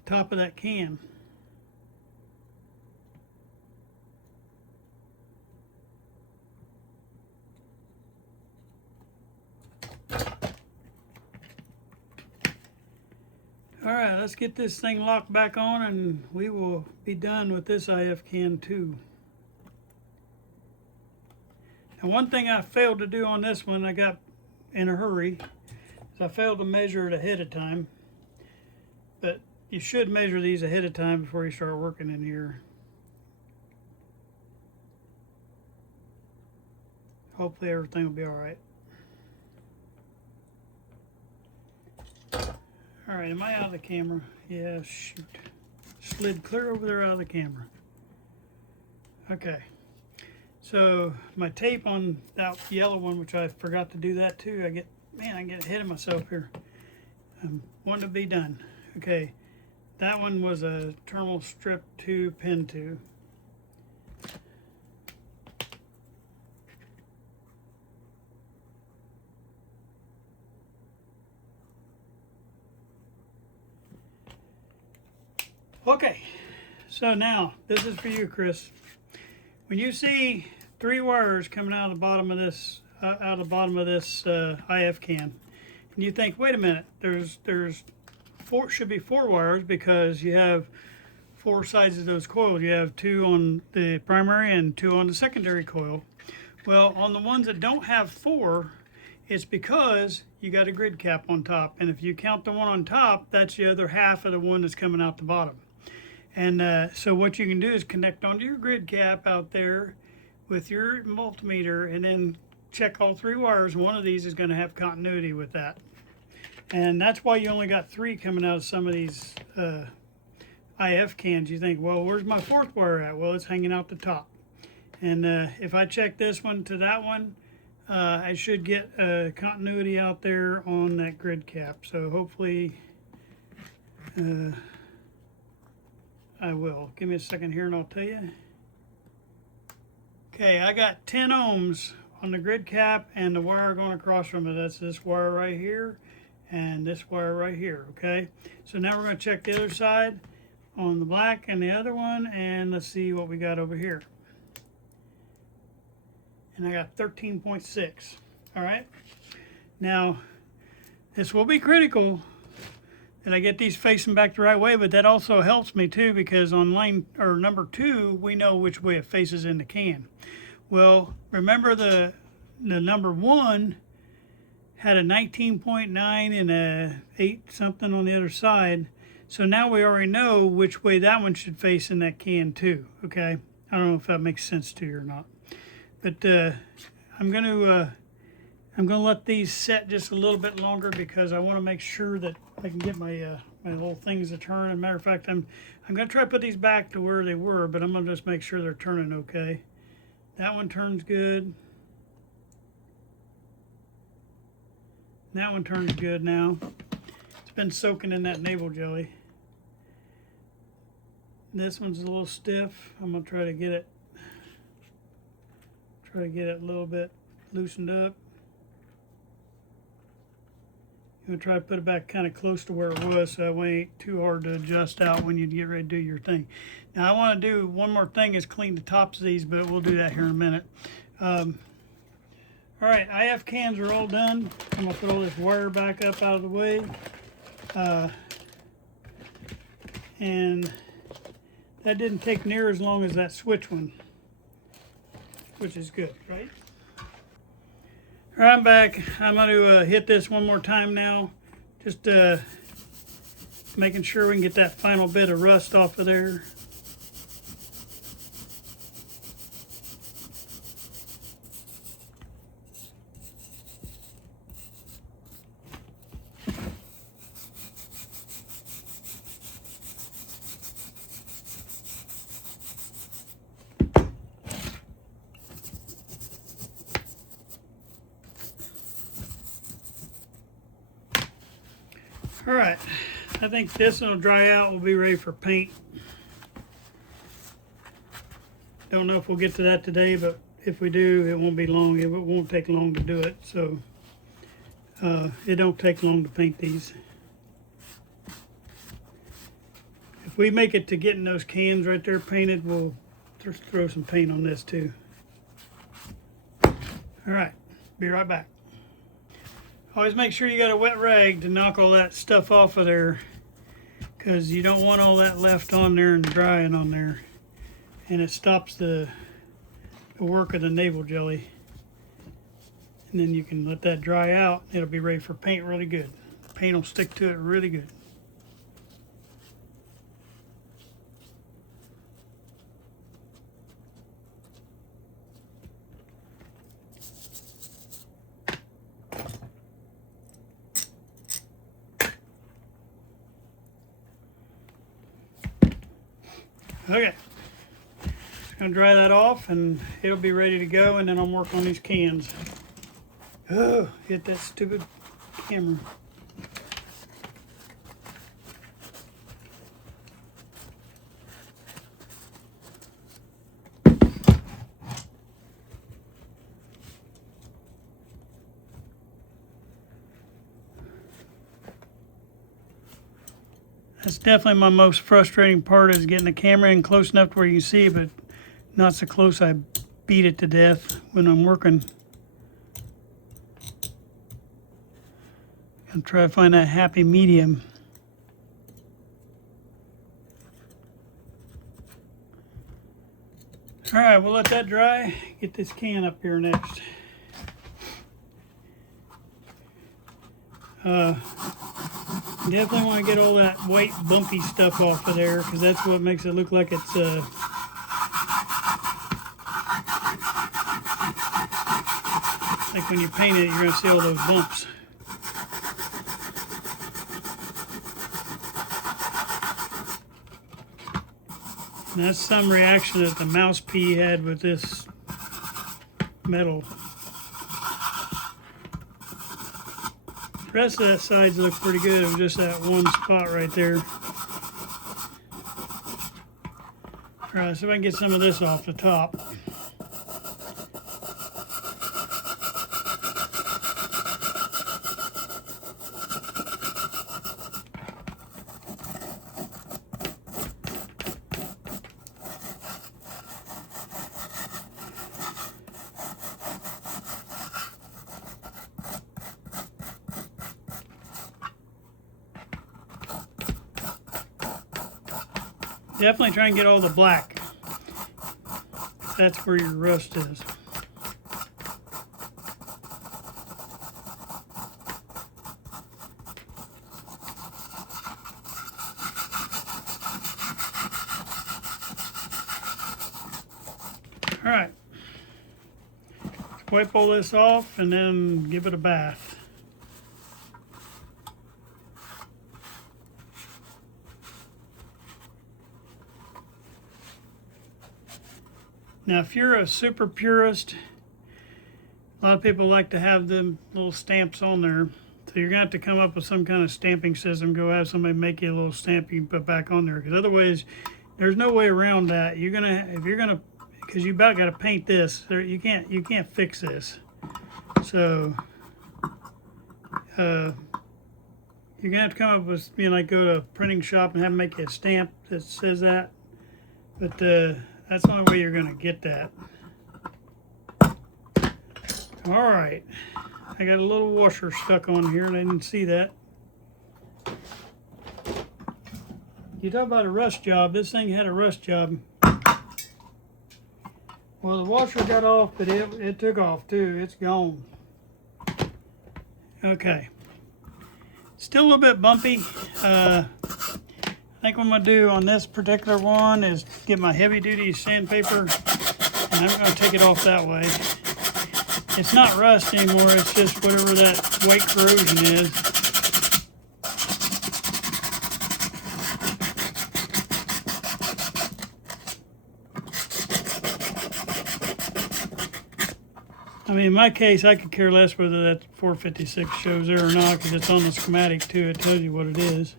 top of that can. All right, let's get this thing locked back on and we will be done with this IF can too. Now, one thing I failed to do on this one, I got in a hurry, is I failed to measure it ahead of time. But you should measure these ahead of time before you start working in here. Hopefully everything will be all right. All right, am I out of the camera? Yeah, shoot. Slid clear over there out of the camera. Okay. So my tape on that yellow one, which I forgot to do that too. I get ahead of myself here. Wanting to be done. Okay, that one was a terminal strip 2, pin 2. Okay, so now this is for you, Chris. When you see 3 wires coming out of the bottom of this, IF can, and you think, wait a minute, should be 4 wires because you have 4 sides of those coils. You have 2 on the primary and 2 on the secondary coil. Well, on the ones that don't have 4, it's because you got a grid cap on top, and if you count the one on top, that's the other half of the one that's coming out the bottom. And so what you can do is connect onto your grid cap out there with your multimeter and then check all 3 wires. One of these is going to have continuity with that. And that's why you only got 3 coming out of some of these IF cans. You think, well, where's my 4th wire at? Well, it's hanging out the top. And if I check this one to that one, I should get continuity out there on that grid cap. So hopefully I will. Give me a second here and I'll tell you. Okay, I got 10 ohms on the grid cap and the wire going across from it. That's this wire right here and this wire right here, okay? So now we're going to check the other side on the black and the other one, and let's see what we got over here. And I got 13.6, all right? Now, this will be critical that I get these facing back the right way, but that also helps me too, because on line or number 2, we know which way it faces in the can. Well, remember the number 1 had a 19.9 and a 8 something on the other side. So now we already know which way that one should face in that can too, okay? I don't know if that makes sense to you or not. But I'm gonna let these set just a little bit longer because I want to make sure that I can get my my little things to turn. As a matter of fact, I'm gonna try to put these back to where they were, but I'm gonna just make sure they're turning okay. That one turns good. That one turns good now. It's been soaking in that navel jelly. This one's a little stiff. I'm gonna try to get it a little bit loosened up. I'm going to try to put it back kind of close to where it was so that way it ain't too hard to adjust out when you get ready to do your thing. Now I want to do one more thing is clean the tops of these, but we'll do that here in a minute. All right, IF cans are all done. I'm going to put all this wire back up out of the way. And that didn't take near as long as that switch one, which is good, right? All right, I'm back. I'm going to hit this one more time now. Just making sure we can get that final bit of rust off of there. All right, I think this one will dry out. We'll be ready for paint. Don't know if we'll get to that today, but if we do, it won't be long. It won't take long to do it. So it don't take long to paint these. If we make it to getting those cans right there painted, we'll just throw some paint on this too. All right, be right back. Always make sure you got a wet rag to knock all that stuff off of there. because you don't want all that left on there and drying on there, and it stops the work of the navel jelly. And then you can let that dry out. It'll be ready for paint really good. Paint will stick to it really good. Okay, just gonna dry that off and it'll be ready to go, and then I'll work on these cans. Oh, hit that stupid camera. That's definitely my most frustrating part, is getting the camera in close enough to where you can see, but not so close I beat it to death when I'm working. I'm trying to find that happy medium. All right, we'll let that dry. Get this can up here next. Definitely want to get all that white bumpy stuff off of there, because that's what makes it look like it's like when you paint it, you're going to see all those bumps. And that's some reaction that the mouse pea had with this metal. The rest of that sides look pretty good. It was just that one spot right there. All right, so if I can get some of this off the top. Definitely try and get all the black. That's where your rust is. All right. Wipe all this off and then give it a bath. Now, if you're a super purist, a lot of people like to have them little stamps on there. So you're gonna have to come up with some kind of stamping system. Go have somebody make you a little stamp you can put back on there. Because otherwise, there's no way around that. You're gonna, if you're gonna, because you about got to paint this. You can't fix this. So you're gonna have to come up with, like go to a printing shop and have them make you a stamp that says that. But that's the only way you're going to get that. All right. I got a little washer stuck on here, and I didn't see that. You talk about a rust job. This thing had a rust job. Well, the washer got off, but it took off too. It's gone. Okay. Still a little bit bumpy. I think what I'm going to do on this particular one is get my heavy duty sandpaper, and I'm going to take it off that way. It's not rust anymore, it's just whatever that white corrosion is. I mean, in my case, I could care less whether that 456 shows there or not, because it's on the schematic too. It tells you what it is.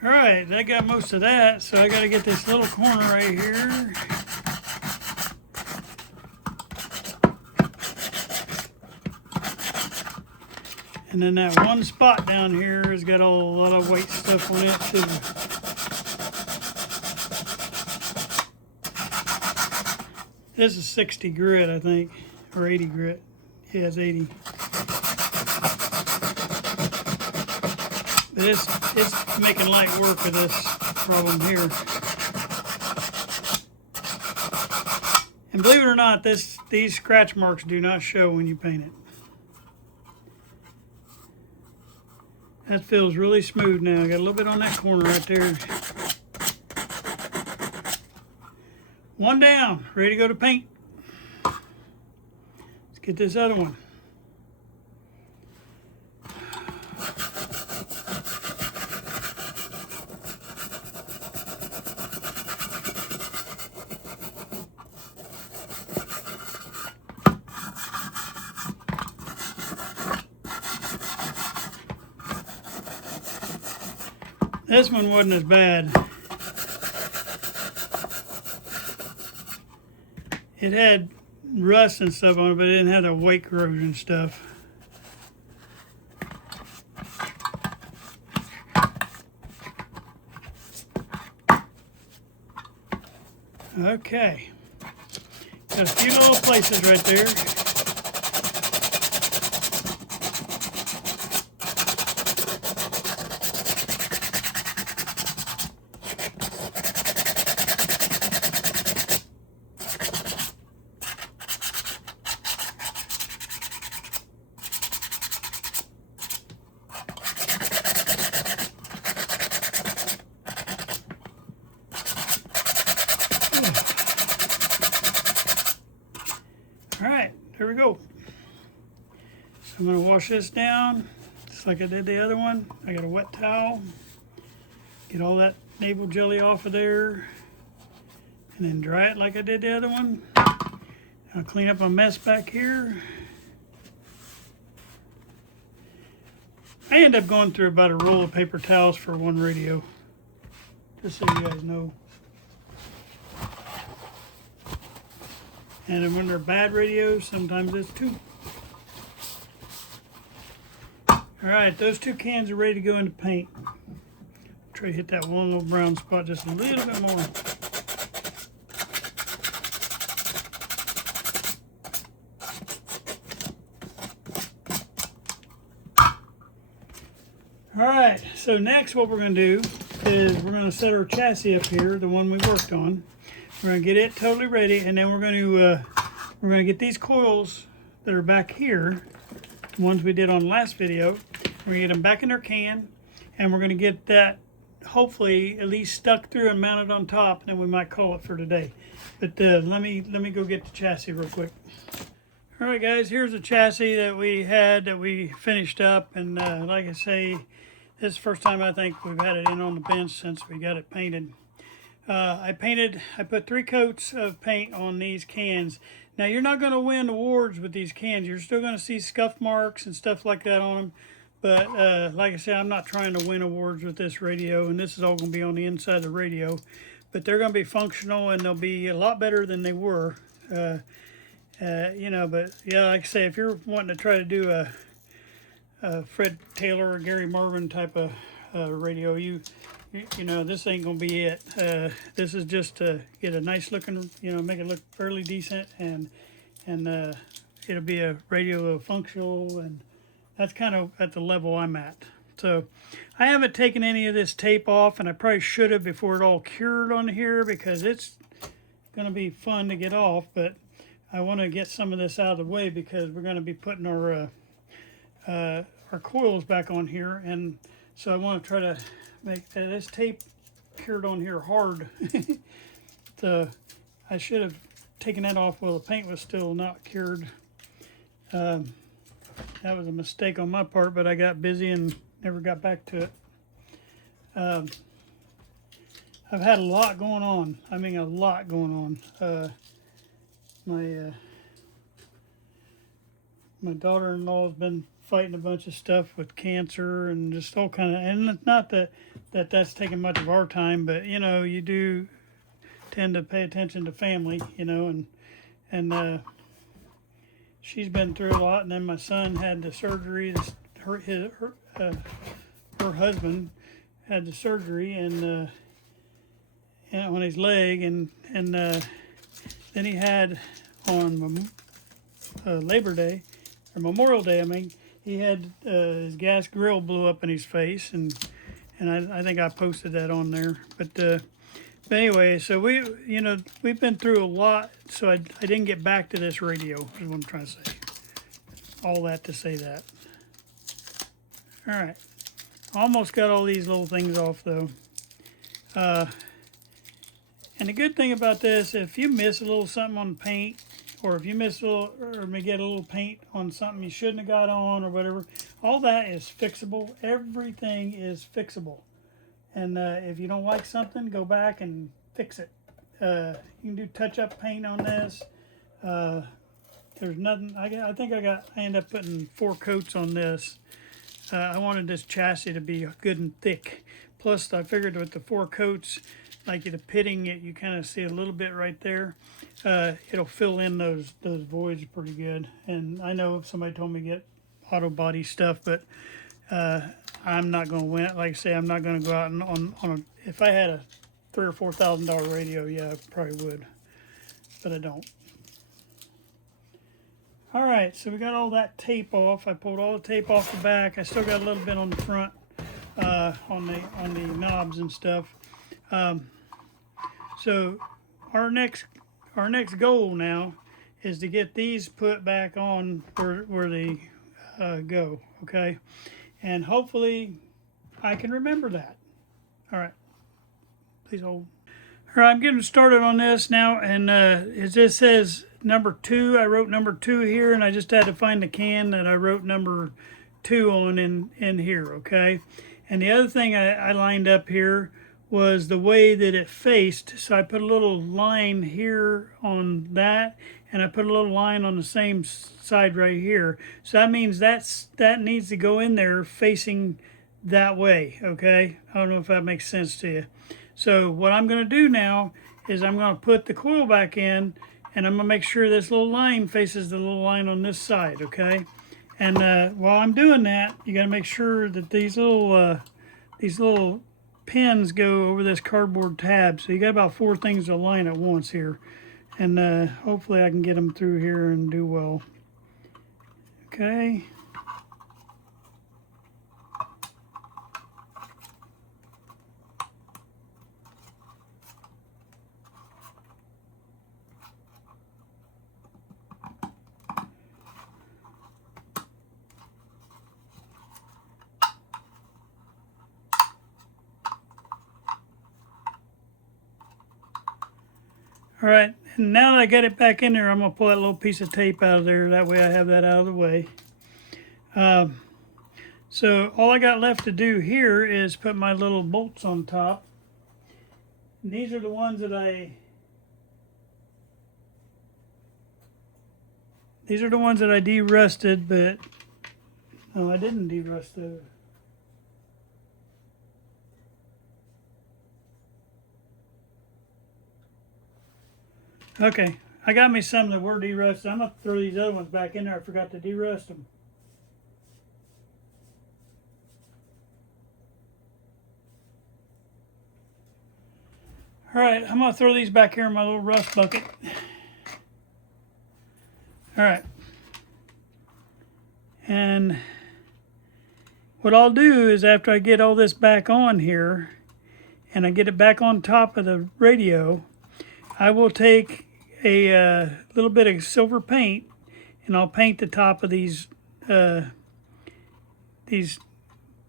All right, that got most of that, so I got to get this little corner right here. And then that one spot down here has got a lot of white stuff on it too. This is 60 grit, I think, or 80 grit. Yeah, it's 80. But it's making light work of this problem here. And believe it or not, these scratch marks do not show when you paint it. That feels really smooth now. Got a little bit on that corner right there. One down, ready to go to paint. Let's get this other one. This one wasn't as bad. It had rust and stuff on it, but it didn't have the weight corrosion stuff. Okay. Got a few little places right there. All right, there we go. So I'm gonna wash this down just like I did the other one. I got a wet towel. Get all that navel jelly off of there and then dry it like I did the other one. I'll clean up my mess back here. I end up going through about a roll of paper towels for one radio, just so you guys know. And then when they're bad radios, sometimes it's two. All right, those two cans are ready to go into paint. Try to hit that one little brown spot just a little bit more. All right, so next what we're gonna do is we're gonna set our chassis up here, the one we worked on. We're gonna get it totally ready, and then we're gonna get these coils that are back here, the ones we did on the last video. We're gonna get them back in their can, and we're gonna get that hopefully at least stuck through and mounted on top, and then we might call it for today. But let me go get the chassis real quick. All right, guys, here's the chassis that we finished up, and like I say, this is the first time I think we've had it in on the bench since we got it painted. I put 3 coats of paint on these cans. Now, you're not going to win awards with these cans. You're still going to see scuff marks and stuff like that on them. But like I said, I'm not trying to win awards with this radio, and this is all going to be on the inside of the radio. But they're going to be functional, and they'll be a lot better than they were. You know, but yeah, like I say, if you're wanting to try to do a Fred Taylor or Gary Marvin type of radio, you know, this ain't gonna be it. This is just to get a nice looking, you know, make it look fairly decent, and it'll be a radio functional, and that's kind of at the level I'm at. So I haven't taken any of this tape off, and I probably should have before it all cured on here, because it's gonna be fun to get off, but I want to get some of this out of the way because we're going to be putting our coils back on here, and so I want to try to make this tape cured on here hard. So I should have taken that off while the paint was still not cured. That was a mistake on my part, but I got busy and never got back to it. I've had a lot going on. I mean, a lot going on. My daughter-in-law has been fighting a bunch of stuff with cancer and just all kind of, and it's not that's taking much of our time, but you know, you do tend to pay attention to family, you know, and she's been through a lot. And then my son had the surgery. Her husband had the surgery and on his leg, and then he had on Labor Day, or Memorial Day, I mean, he had his gas grill blew up in his face, and I think I posted that on there. But anyway, so we've been through a lot, so I didn't get back to this radio, is what I'm trying to say. All that to say that. All right. Almost got all these little things off, though. And the good thing about this, if you miss a little something on paint, or if you miss a little, or may get a little paint on something you shouldn't have got on, or whatever, all that is fixable. Everything is fixable. And if you don't like something, go back and fix it. You can do touch-up paint on this. There's nothing. I think I ended up putting 4 coats on this. I wanted this chassis to be good and thick. Plus, I figured with the 4 coats, like the pitting, you kind of see a little bit right there. It'll fill in those voids pretty good. And I know if somebody told me to get auto body stuff, but I'm not going to win it. Like I say, I'm not going to go out and on a. If I had a $3,000 or $4,000 radio, yeah, I probably would, but I don't. All right, so we got all that tape off. I pulled all the tape off the back. I still got a little bit on the front, on the knobs and stuff. So our next goal now is to get these put back on where they go. Okay, and hopefully I can remember that. All right, please hold. All right, I'm getting started on this now, and it just says number 2. I wrote number 2 here, and I just had to find the can that I wrote number 2 on in here, okay? And the other thing I lined up here was the way that it faced. So I put a little line here on that, and I put a little line on the same side right here. So that means that needs to go in there facing that way, okay? I don't know if that makes sense to you. So what I'm going to do now is I'm going to put the coil back in, and I'm going to make sure this little line faces the little line on this side, okay? And while I'm doing that, you got to make sure that these little pins go over this cardboard tab. So you got about 4 things to align at once here. And hopefully I can get them through here and do well. Okay. All right, and now that I got it back in there, I'm going to pull that little piece of tape out of there. That way I have that out of the way. So all I got left to do here is put my little bolts on top. And these are the ones that I de-rusted, but no, I didn't de-rust those. Okay, I got me some that were de-rusted. I'm going to throw these other ones back in there. I forgot to de-rust them. All right, I'm going to throw these back here in my little rust bucket. All right. And what I'll do is after I get all this back on here and I get it back on top of the radio, I will take a little bit of silver paint and I'll paint the top of these nuts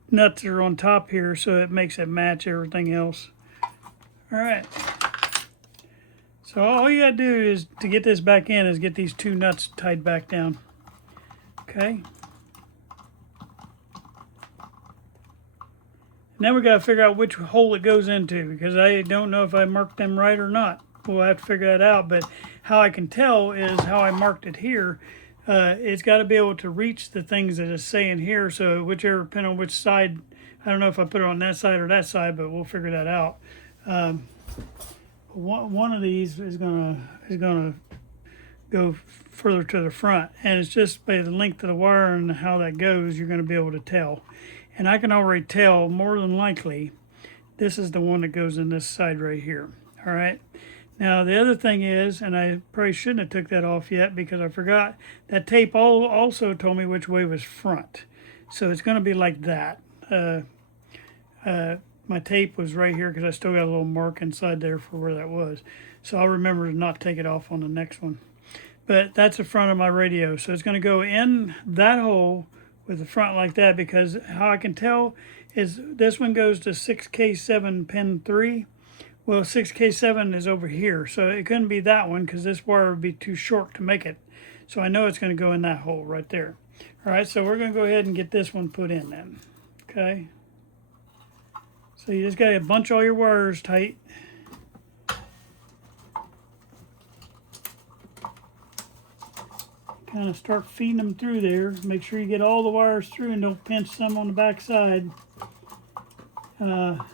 that are on top here so it makes it match everything else. All right. So all you gotta do is to get this back in is get these 2 nuts tied back down. Okay. Now we gotta figure out which hole it goes into because I don't know if I marked them right or not. We'll have to figure that out, but how I can tell is how I marked it here. It's got to be able to reach the things that it's saying here, so whichever, depending on which side, I don't know if I put it on that side or that side, but we'll figure that out. One of these is gonna go further to the front, and it's just by the length of the wire and how that goes, you're going to be able to tell. And I can already tell more than likely this is the one that goes in this side right here. All right. Now the other thing is, and I probably shouldn't have took that off yet because I forgot, that tape also told me which way was front. So it's going to be like that. My tape was right here because I still got a little mark inside there for where that was. So I'll remember to not take it off on the next one. But that's the front of my radio. So it's going to go in that hole with the front like that, because how I can tell is this one goes to 6K7 pin 3. Well, 6K7 is over here, so it couldn't be that one because this wire would be too short to make it. So I know it's going to go in that hole right there. All right, so we're going to go ahead and get this one put in then. Okay. So you just got to bunch all your wires tight. Kind of start feeding them through there. Make sure you get all the wires through and don't pinch some on the back side. Gotta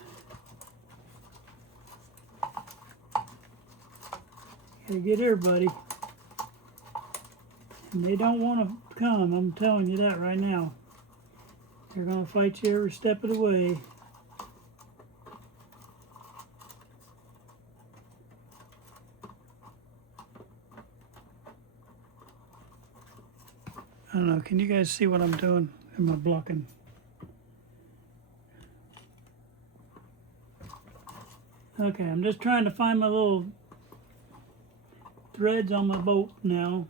get everybody. And they don't want to come, I'm telling you that right now. They're going to fight you every step of the way. I don't know, can you guys see what I'm doing? Am I blocking? Okay, I'm just trying to find my little threads on my boat now.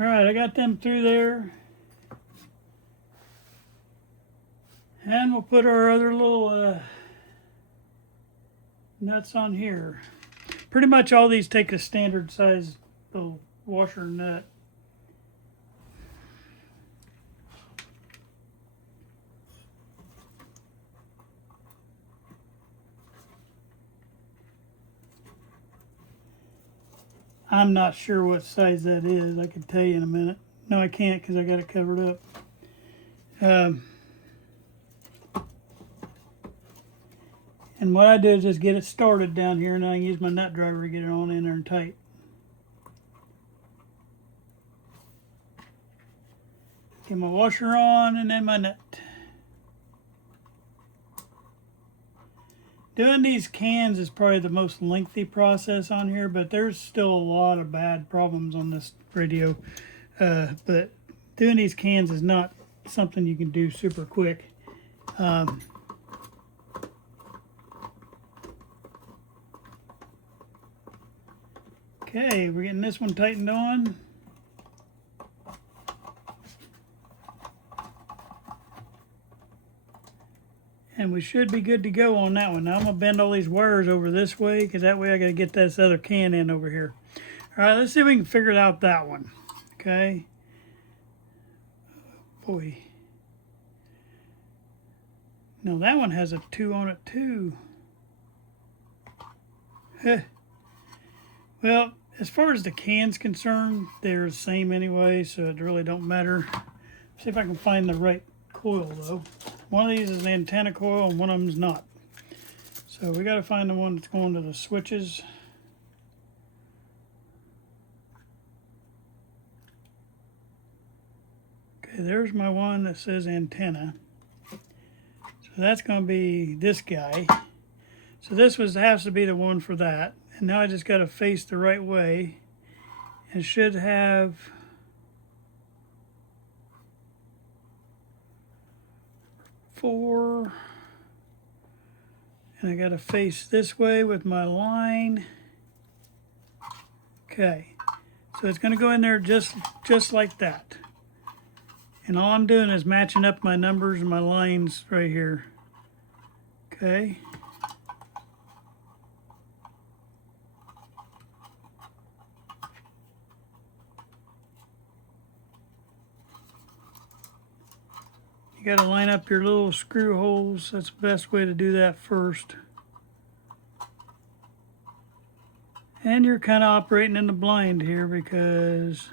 Alright, I got them through there. And we'll put our other little nuts on here. Pretty much all these take a standard size little washer nut. I'm not sure what size that is. I can tell you in a minute. No, I can't because I got it covered up. And what I do is just get it started down here, and I can use my nut driver to get it on in there and tight. Get my washer on and then my nut. Doing these cans is probably the most lengthy process on here, but there's still a lot of bad problems on this radio. But doing these cans is not something you can do super quick. Okay, we're getting this one tightened on. And we should be good to go on that one. Now I'm going to bend all these wires over this way, because that way I got to get this other can in over here. All right, let's see if we can figure it out that one. Okay. Boy. No, that one has a 2 on it too. Well, as far as the can's concerned, they're the same anyway, so it really don't matter. See if I can find the right coil though. One of these is an antenna coil and one of them's not. So we got to find the one that's going to the switches. Okay, there's my one that says antenna. So that's going to be this guy. So this has to be the one for that. And now I just got to face the right way. And should have four. And I got to face this way with my line. Okay. So it's going to go in there just like that. And all I'm doing is matching up my numbers and my lines right here. Okay. You got to line up your little screw holes. That's the best way to do that first. And you're kind of operating in the blind here because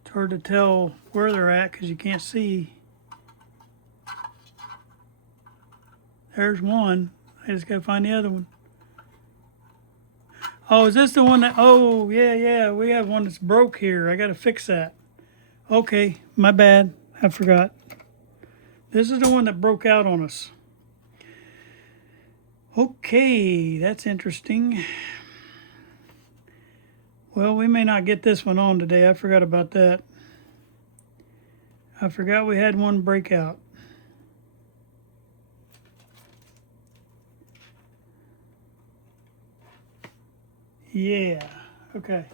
it's hard to tell where they're at because you can't see. There's one. I just got to find the other one. Oh, is this the one that... Oh, yeah. We have one that's broke here. I got to fix that. Okay, my bad. I forgot. This is the one that broke out on us. Okay, that's interesting. Well, we may not get this one on today. I forgot about that. I forgot we had one breakout. Yeah, okay.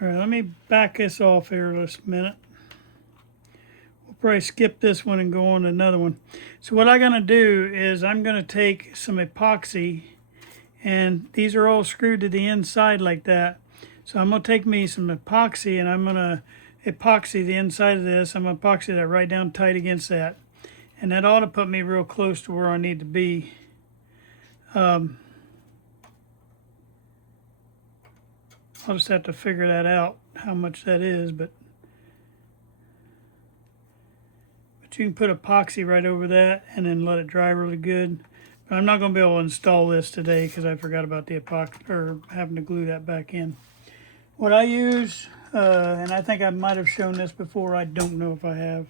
All right, let me back this off here just a minute. We'll probably skip this one and go on to another one. So what I'm gonna do is I'm gonna take some epoxy, and these are all screwed to the inside like that. So I'm gonna take me some epoxy and I'm gonna epoxy the inside of this. I'm gonna epoxy that right down tight against that. And that ought to put me real close to where I need to be. I'll just have to figure that out, how much that is, but you can put epoxy right over that and then let it dry really good. But I'm not going to be able to install this today because I forgot about the epoxy, or having to glue that back in. What I use, and I think I might have shown this before, I don't know if I have.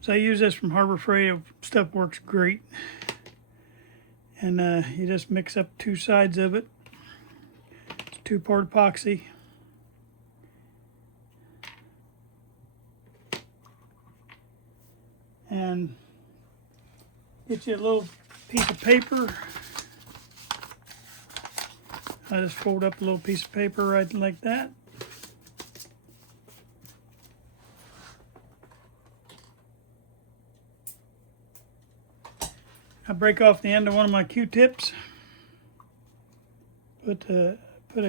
So I use this from Harbor Freight. Stuff works great. And you just mix up two sides of it. It's 2-part epoxy. And get you a little piece of paper. I just fold up a little piece of paper right like that. I break off the end of one of my Q-tips. Put a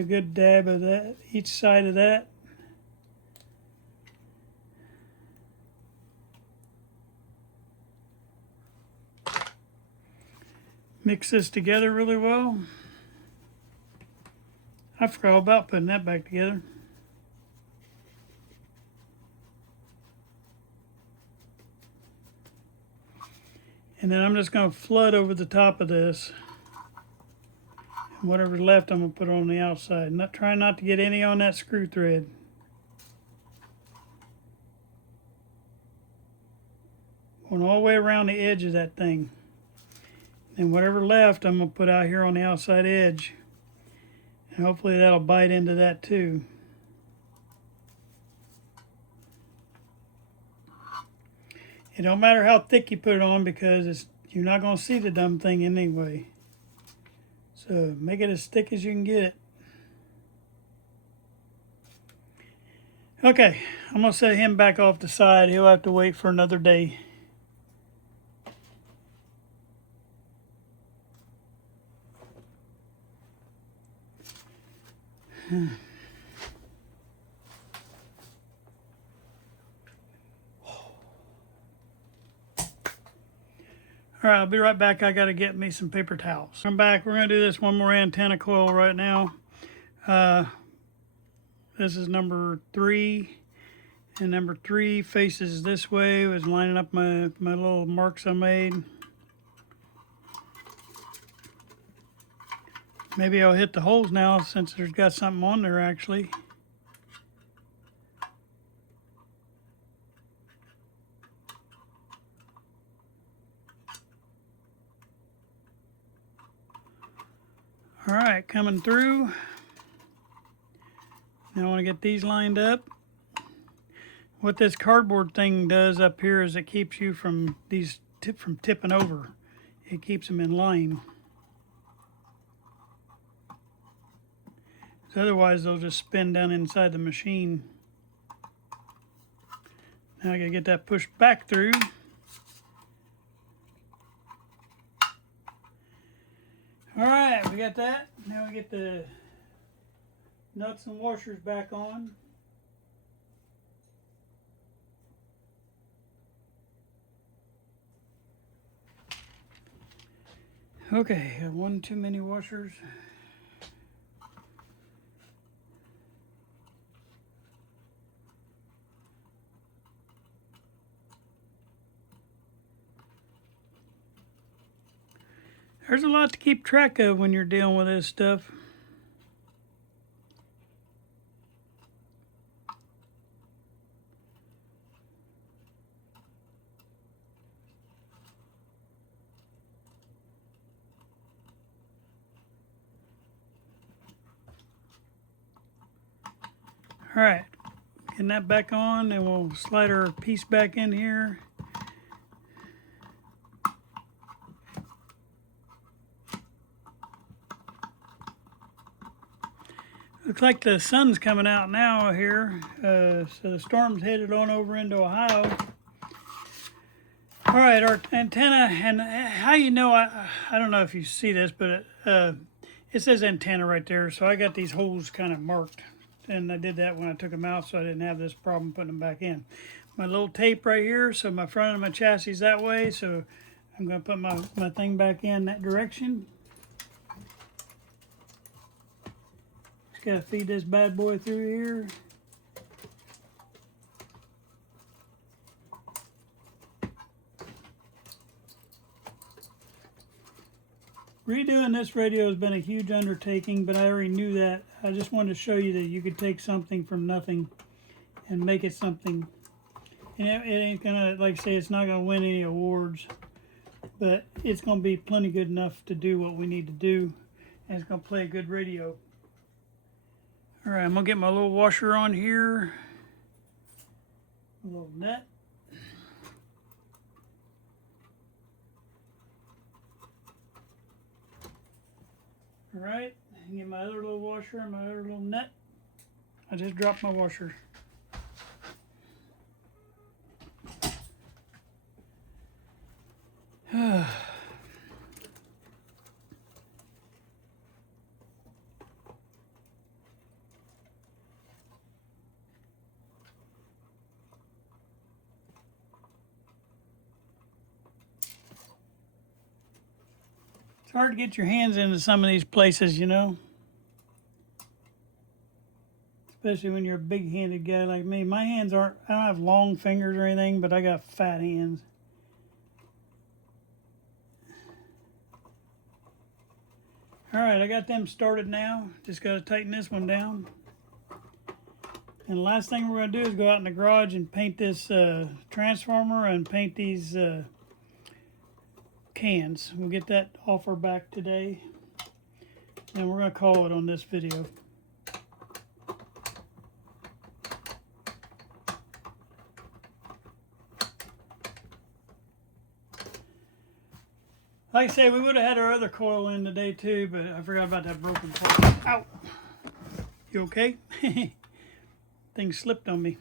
good dab of that, each side of that. Mix this together really well. I forgot all about putting that back together. And then I'm just going to flood over the top of this. And whatever's left, I'm going to put it on the outside. Try not to get any on that screw thread. Going all the way around the edge of that thing. And whatever left, I'm going to put out here on the outside edge. And hopefully that'll bite into that too. It don't matter how thick you put it on because you're not going to see the dumb thing anyway. So make it as thick as you can get it. Okay, I'm going to set him back off the side. He'll have to wait for another day. All right, I'll be right back. I got to get me some paper towels. I'm back. We're going to do this one more antenna coil right now. This is number 3. And number 3 faces this way. I was lining up my little marks I made. Maybe I'll hit the holes now since there's got something on there actually. All right, coming through. Now I want to get these lined up. What this cardboard thing does up here is it keeps you from tipping over. It keeps them in line. So otherwise they'll just spin down inside the machine. Now I gotta get that pushed back through. All right, we got that. Now we get the nuts and washers back on. Okay, I have one too many washers. There's a lot to keep track of when you're dealing with this stuff. All right, getting that back on, and we'll slide our piece back in here. Looks like the sun's coming out now here, so the storm's headed on over into Ohio. All right, our antenna, and how you know, I don't know if you see this, but it says antenna right there, so I got these holes kind of marked, and I did that when I took them out, so I didn't have this problem putting them back in. My little tape right here, so my front of my chassis is that way, so I'm going to put my thing back in that direction. Just got to feed this bad boy through here. Redoing this radio has been a huge undertaking, but I already knew that. I just wanted to show you that you could take something from nothing and make it something. And it ain't gonna, like I say, it's not gonna win any awards, but it's gonna be plenty good enough to do what we need to do, and it's gonna play a good radio. All right, I'm gonna get my little washer on here, a little net. All right, and get my other little washer and my other little net. I just dropped my washer. It's hard to get your hands into some of these places, you know. Especially when you're a big-handed guy like me. My hands aren't, I don't have long fingers or anything, but I got fat hands. All right, I got them started now. Just got to tighten this one down. And the last thing we're going to do is go out in the garage and paint this transformer and paint these cans. We'll get that off our back today. And we're going to call it on this video. Like I say, we would have had our other coil in today too, but I forgot about that broken part. Ow! You okay? Thing slipped on me.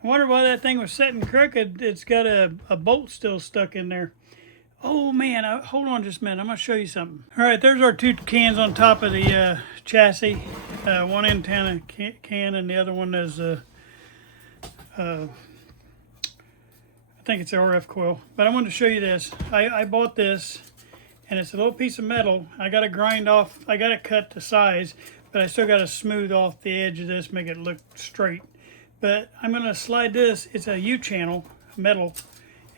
I wonder why that thing was sitting crooked. It's got a bolt still stuck in there. Oh man, hold on just a minute. I'm going to show you something. All right, there's our two cans on top of the chassis. One antenna can and the other one is I think it's an RF coil. But I wanted to show you this. I bought this, and it's a little piece of metal. I got to grind off. I got to cut to size, but I still got to smooth off the edge of this, make it look straight. But I'm going to slide this. It's a U-channel metal,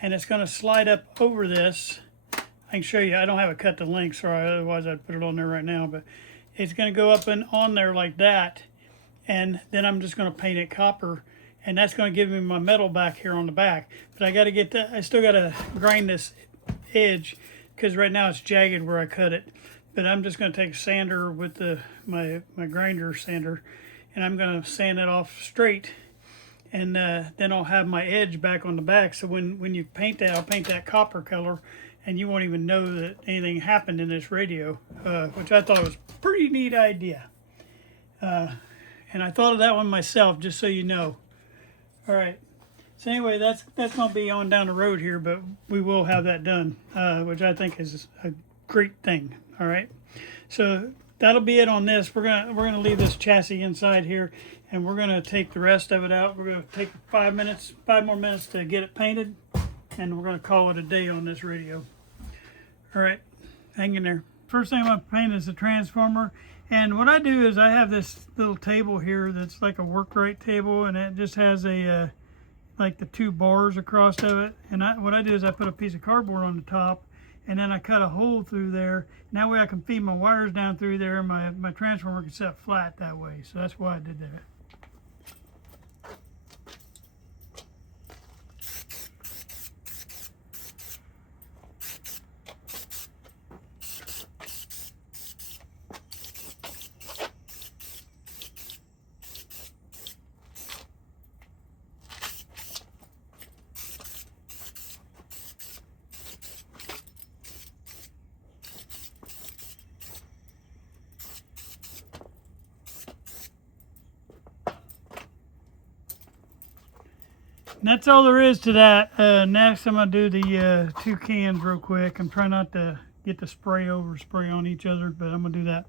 and it's going to slide up over this. I can show you. I don't have it cut to length, sorry, otherwise I'd put it on there right now. But it's going to go up and on there like that, and then I'm just going to paint it copper, and that's going to give me my metal back here on the back. But I got to get that. I still got to grind this edge because right now it's jagged where I cut it. But I'm just going to take a sander with my grinder sander, and I'm going to sand it off straight. And then I'll have my edge back on the back. So when you paint that, I'll paint that copper color, and you won't even know that anything happened in this radio, which I thought was a pretty neat idea. And I thought of that one myself, just so you know. All right. So anyway, that's going to be on down the road here, but we will have that done, which I think is a great thing. All right. So that'll be it on this. We're gonna leave this chassis inside here, and we're gonna take the rest of it out. We're gonna take 5 more minutes to get it painted, and we're gonna call it a day on this radio. All right, hang in there. First thing I'm gonna paint is the transformer, and what I do is I have this little table here that's like a work rate table, and it just has a like the two bars across of it. And what I do is I put a piece of cardboard on the top, and then I cut a hole through there. And that way I can feed my wires down through there, and my transformer can set flat that way. So that's why I did that. And that's all there is to that. Next, I'm going to do the 2 cans real quick. I'm trying not to get the spray on each other, but I'm going to do that.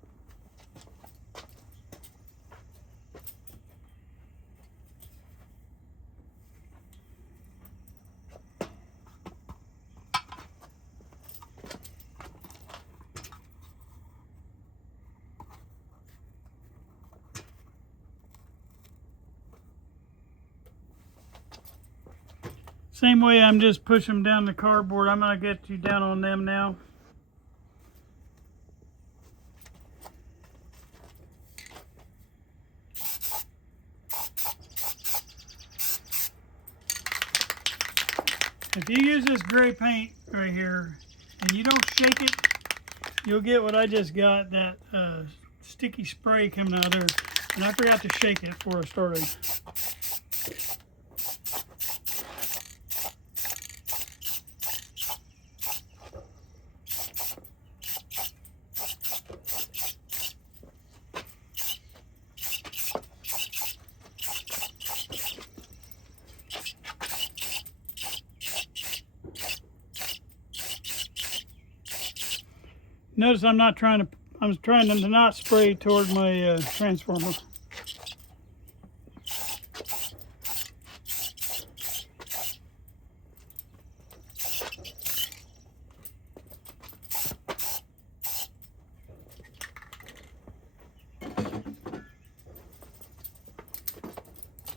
Same way I'm just pushing them down the cardboard. I'm going to get you down on them now. If you use this gray paint right here and you don't shake it, you'll get what I just got, that sticky spray coming out of there. And I forgot to shake it before I started. Notice I'm trying to not spray toward my transformer.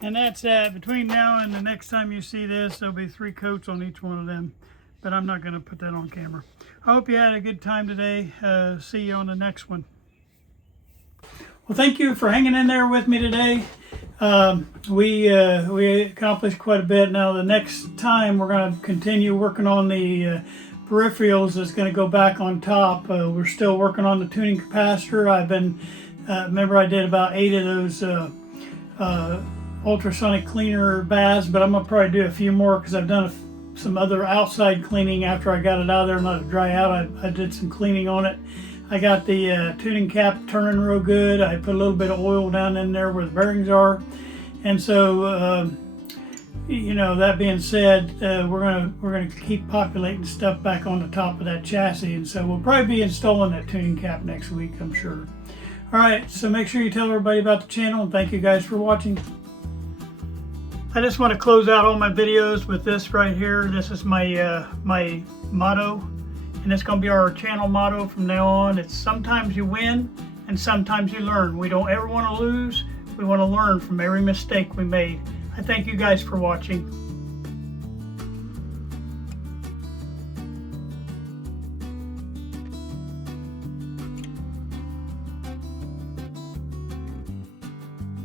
And that's that. Between now and the next time you see this, there'll be 3 coats on each one of them. But I'm not going to put that on camera. I hope you had a good time today. See you on the next one. Well, thank you for hanging in there with me today. We accomplished quite a bit. Now, the next time we're going to continue working on the peripherals that's going to go back on top. We're still working on the tuning capacitor. I've been, remember I did about 8 of those ultrasonic cleaner baths, but I'm going to probably do a few more because I've done some other outside cleaning after I got it out of there and let it dry out. I did some cleaning on it. I got the tuning cap turning real good. I put a little bit of oil down in there where the bearings are. And so, you know, that being said, we're gonna keep populating stuff back on the top of that chassis. And so we'll probably be installing that tuning cap next week, I'm sure. All right, so make sure you tell everybody about the channel, and thank you guys for watching. I just want to close out all my videos with this right here. This is my my motto, and it's going to be our channel motto from now on. It's sometimes you win and sometimes you learn. We don't ever want to lose. We want to learn from every mistake we made. I thank you guys for watching.